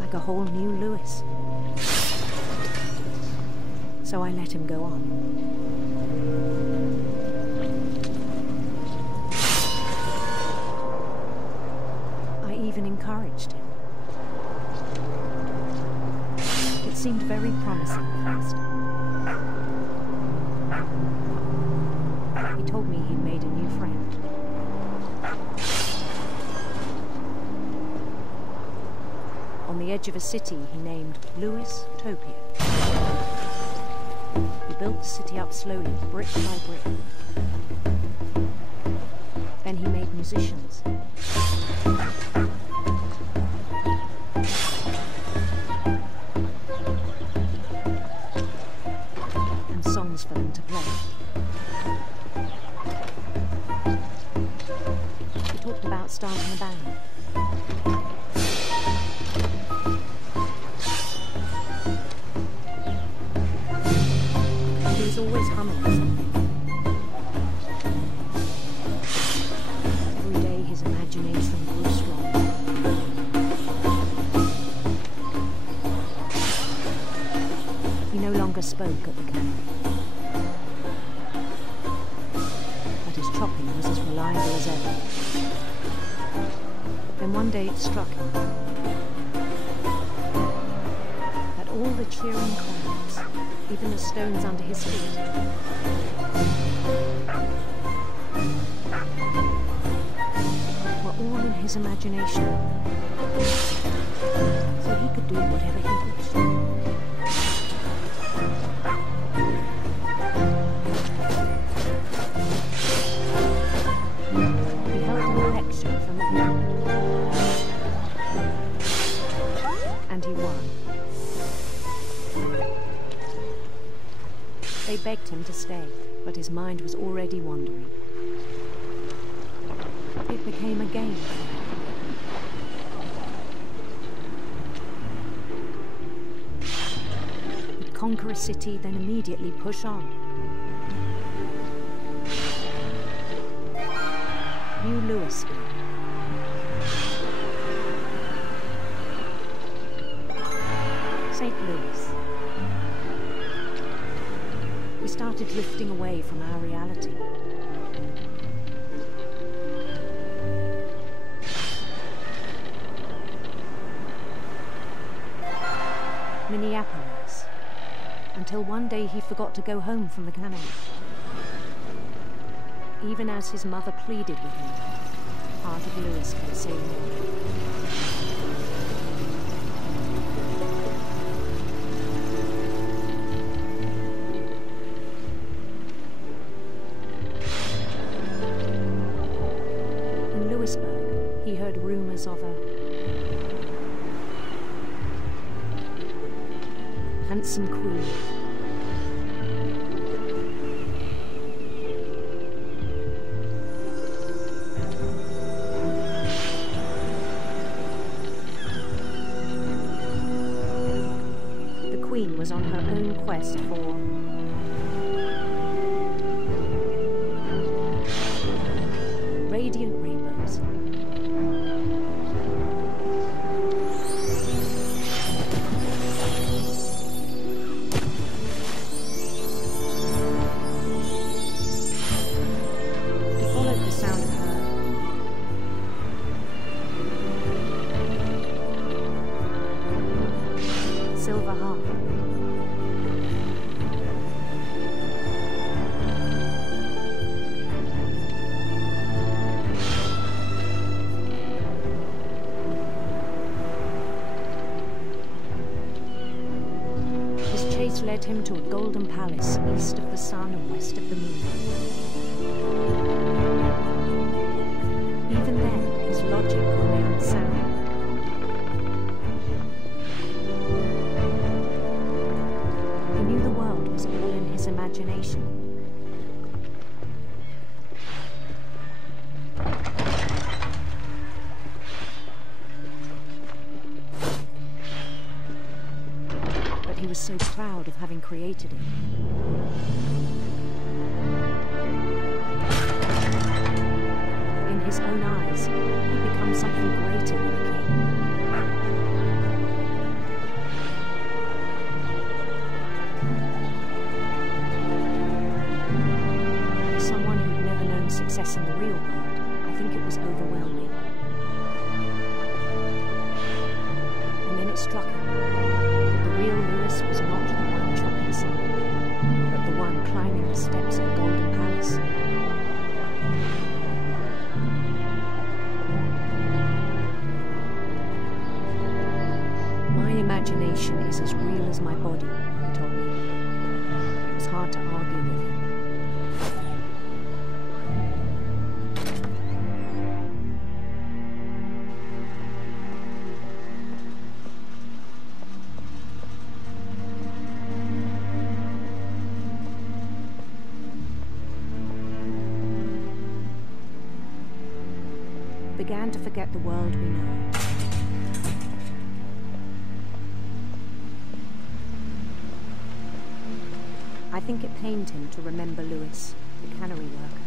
Like a whole new Lewis. So I let him go on. I even encouraged him. It seemed very promising at first. He told me he'd made a new friend. On the edge of a city he named Lewis Topia. He built the city up slowly, brick by brick. Then he made musicians. And songs for them to play. About starting a band. He was always humming something. Every day his imagination grew strong. He no longer spoke at the cannery. But his chopping was as reliable as ever. Then one day it struck him that all the cheering crowds, even the stones under his feet, were all in his imagination, so he could do whatever he wished. He held an election from the hill. And he won. They begged him to stay, but his mind was already wandering. It became a game. He'd conquer a city, then immediately push on. New Louisville. St. Louis. We started drifting away from our reality. Minneapolis. Until one day he forgot to go home from the cannery. Even as his mother pleaded with him, part of Louis kept saying no. In Lewisburg, he heard rumors of a handsome queen. The queen was on her own quest for radiant rainbows. Led him to a golden palace east of the sun and west of the moon. Even then, his logic remained sound. He knew the world was all in his imagination. He was so proud of having created it. In his own eyes, he'd become something greater than a king. For someone who'd never known success in the real world, I think it was overwhelming. And then it struck him. Real Louis was not the one chopping sun, but the one climbing the steps of the golden palace. My imagination is as real as my body, he told me. It was hard to argue with him. Began to forget the world we know. I think it pained him to remember Louis, the cannery worker.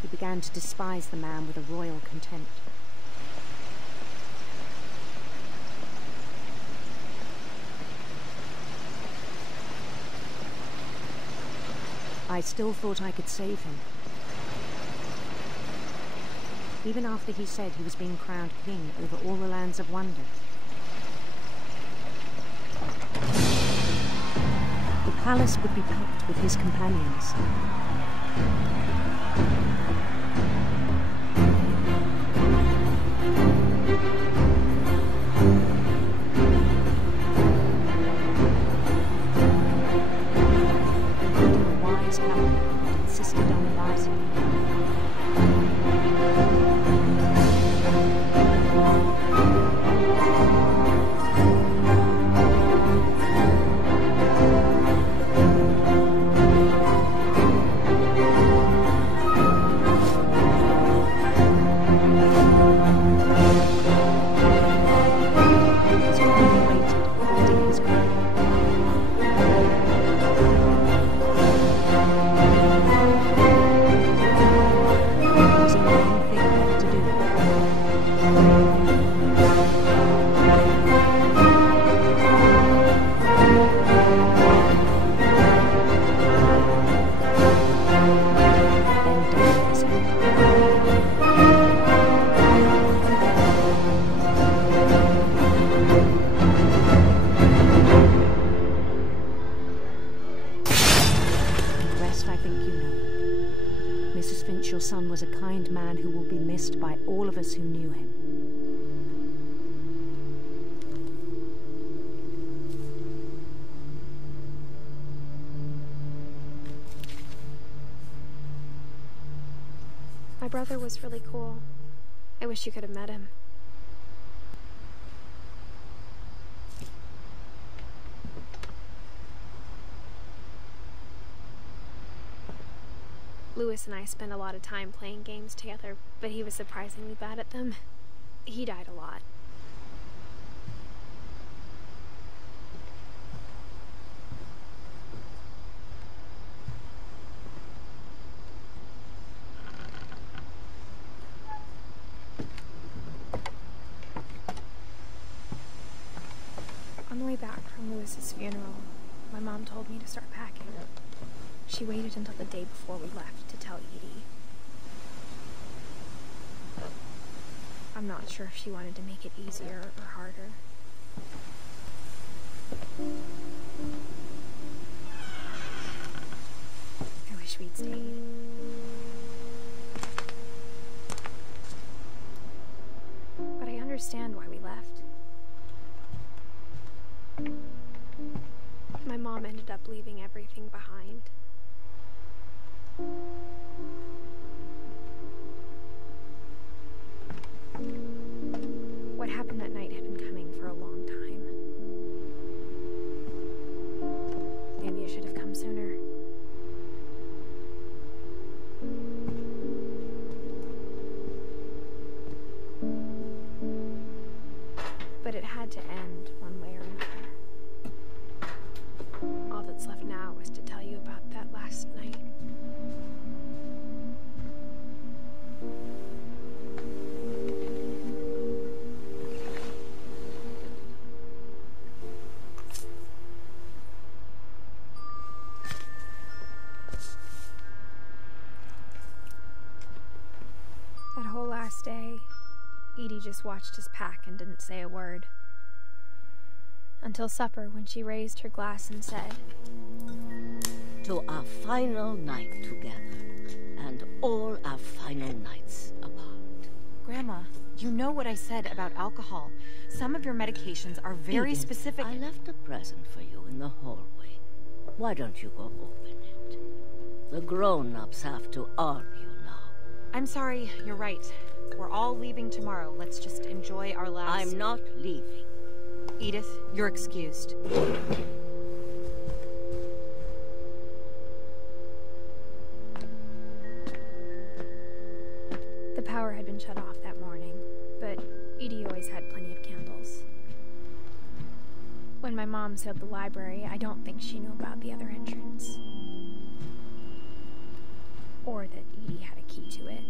He began to despise the man with a royal contempt. I still thought I could save him. Even after he said he was being crowned king over all the lands of wonder. The palace would be packed with his companions. Insisted on advising me. kind man who will be missed by all of us who knew him. My brother was really cool. I wish you could have met him. Lewis and I spent a lot of time playing games together, but he was surprisingly bad at them. He died a lot. On the way back from Lewis's funeral, my mom told me to start packing. She waited until the day before we left to tell Edie. I'm not sure if she wanted to make it easier or harder. I wish we'd stayed. But I understand why we left. My mom ended up leaving everything behind. What happened that night had been coming for a long time. Maybe it should have come sooner. But it had to end one way or another. All that's left now is to tell you about that last night. That whole last day, Edie just watched us pack and didn't say a word. Until supper, when she raised her glass and said, "To our final night together, and all our final nights apart." Grandma, you know what I said about alcohol. Some of your medications are very Edith, specific. I left a present for you in the hallway. Why don't you go open it? The grown-ups have to argue now. I'm sorry, you're right. We're all leaving tomorrow. Let's just enjoy our last... I'm not leaving. Edith, you're excused. The power had been shut off that morning, but Edie always had plenty of candles. When my mom sealed the library, I don't think she knew about the other entrance. Or that Edie had a key to it.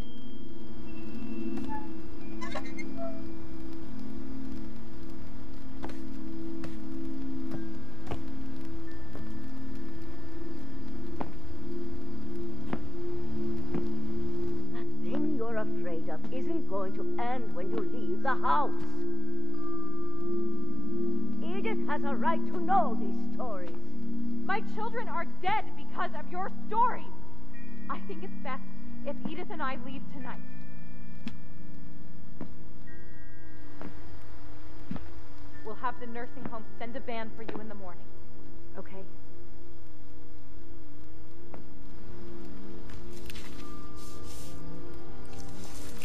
Afraid of isn't going to end when you leave the house. Edith has a right to know these stories. My children are dead because of your stories. I think it's best if Edith and I leave tonight. We'll have the nursing home send a van for you in the morning, okay?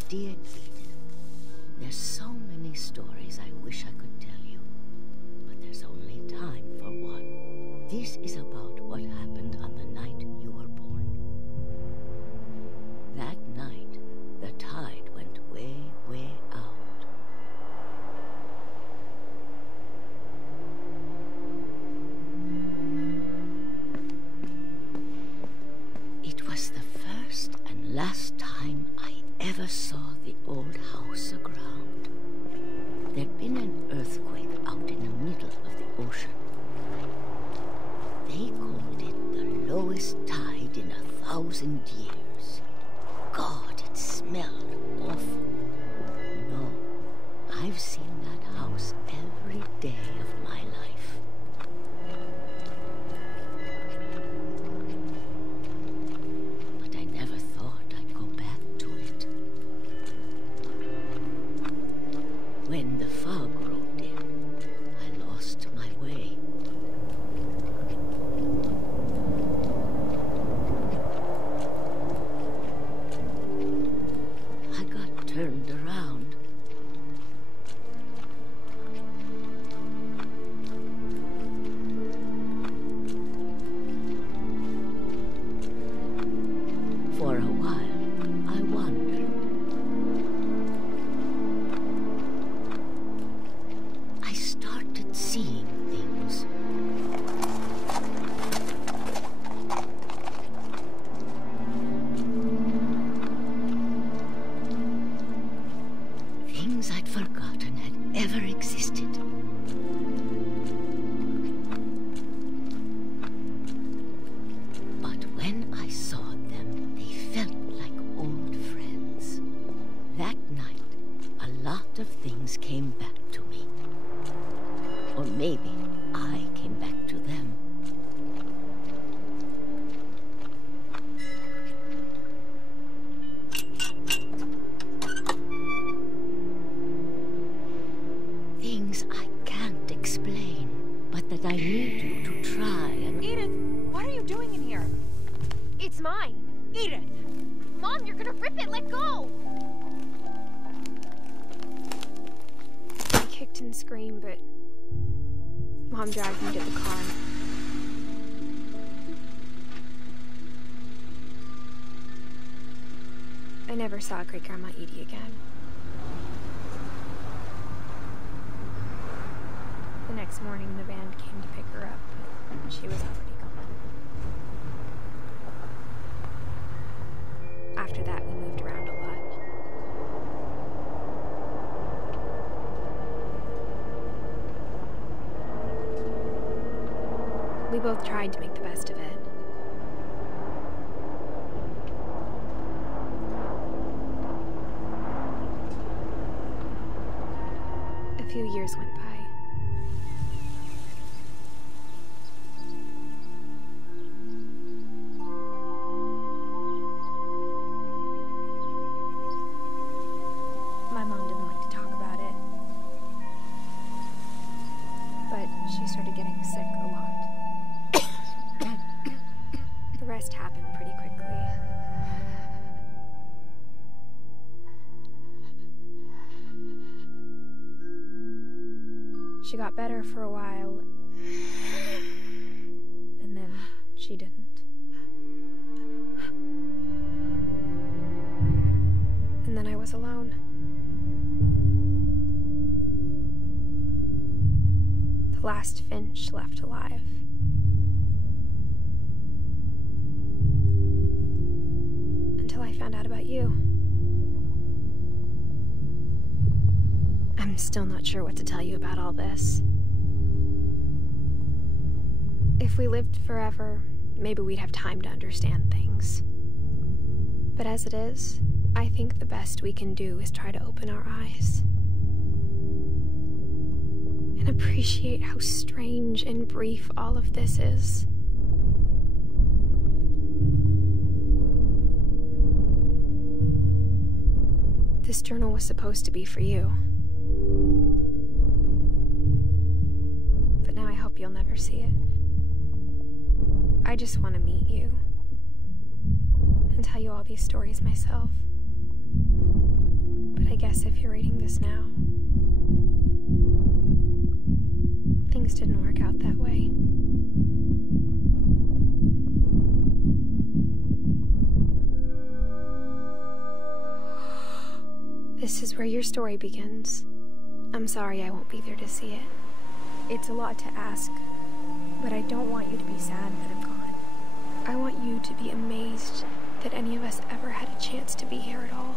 Dear Edith, there's so many stories I wish I could tell you, but there's only time for one. This is about what happened on the night you were born. That night, the tide went way, way out. It was the first and last time I ever saw the old house aground. There'd been an earthquake out in the middle of the ocean. They called it the lowest tide in 1,000 years. God, it smelled awful. No, I've seen that house every day of my life. But I never thought I'd go back to it. turned around. For a while, I wondered. I started seeing things. Things I'd forgotten had ever existed. But when I saw them, they felt like old friends. That night, a lot of things came back to me. Or maybe I came back to them. Things I can't explain, but that I need you to try and... Edith, what are you doing in here? It's mine. Edith! Mom, you're gonna rip it! Let go! I kicked and screamed, but Mom dragged me to the car. I never saw Great-Grandma Edie again. The next morning, the band came to pick her up, but she was already gone. After that, we moved around a lot. We both tried to make the best of it. A few years went by. My mom didn't like to talk about it, but she started getting sick a lot. The rest happened pretty quickly. She got better for a while, and then she didn't. And then I was alone. The last Finch left alive. Until I found out about you. I'm still not sure what to tell you about all this. If we lived forever, maybe we'd have time to understand things. But as it is, I think the best we can do is try to open our eyes. And appreciate how strange and brief all of this is. This journal was supposed to be for you. But now I hope you'll never see it. I just want to meet you and tell you all these stories myself. But I guess if you're reading this now, things didn't work out that way. This is where your story begins. I'm sorry I won't be there to see it. It's a lot to ask, but I don't want you to be sad that I'm gone. I want you to be amazed that any of us ever had a chance to be here at all.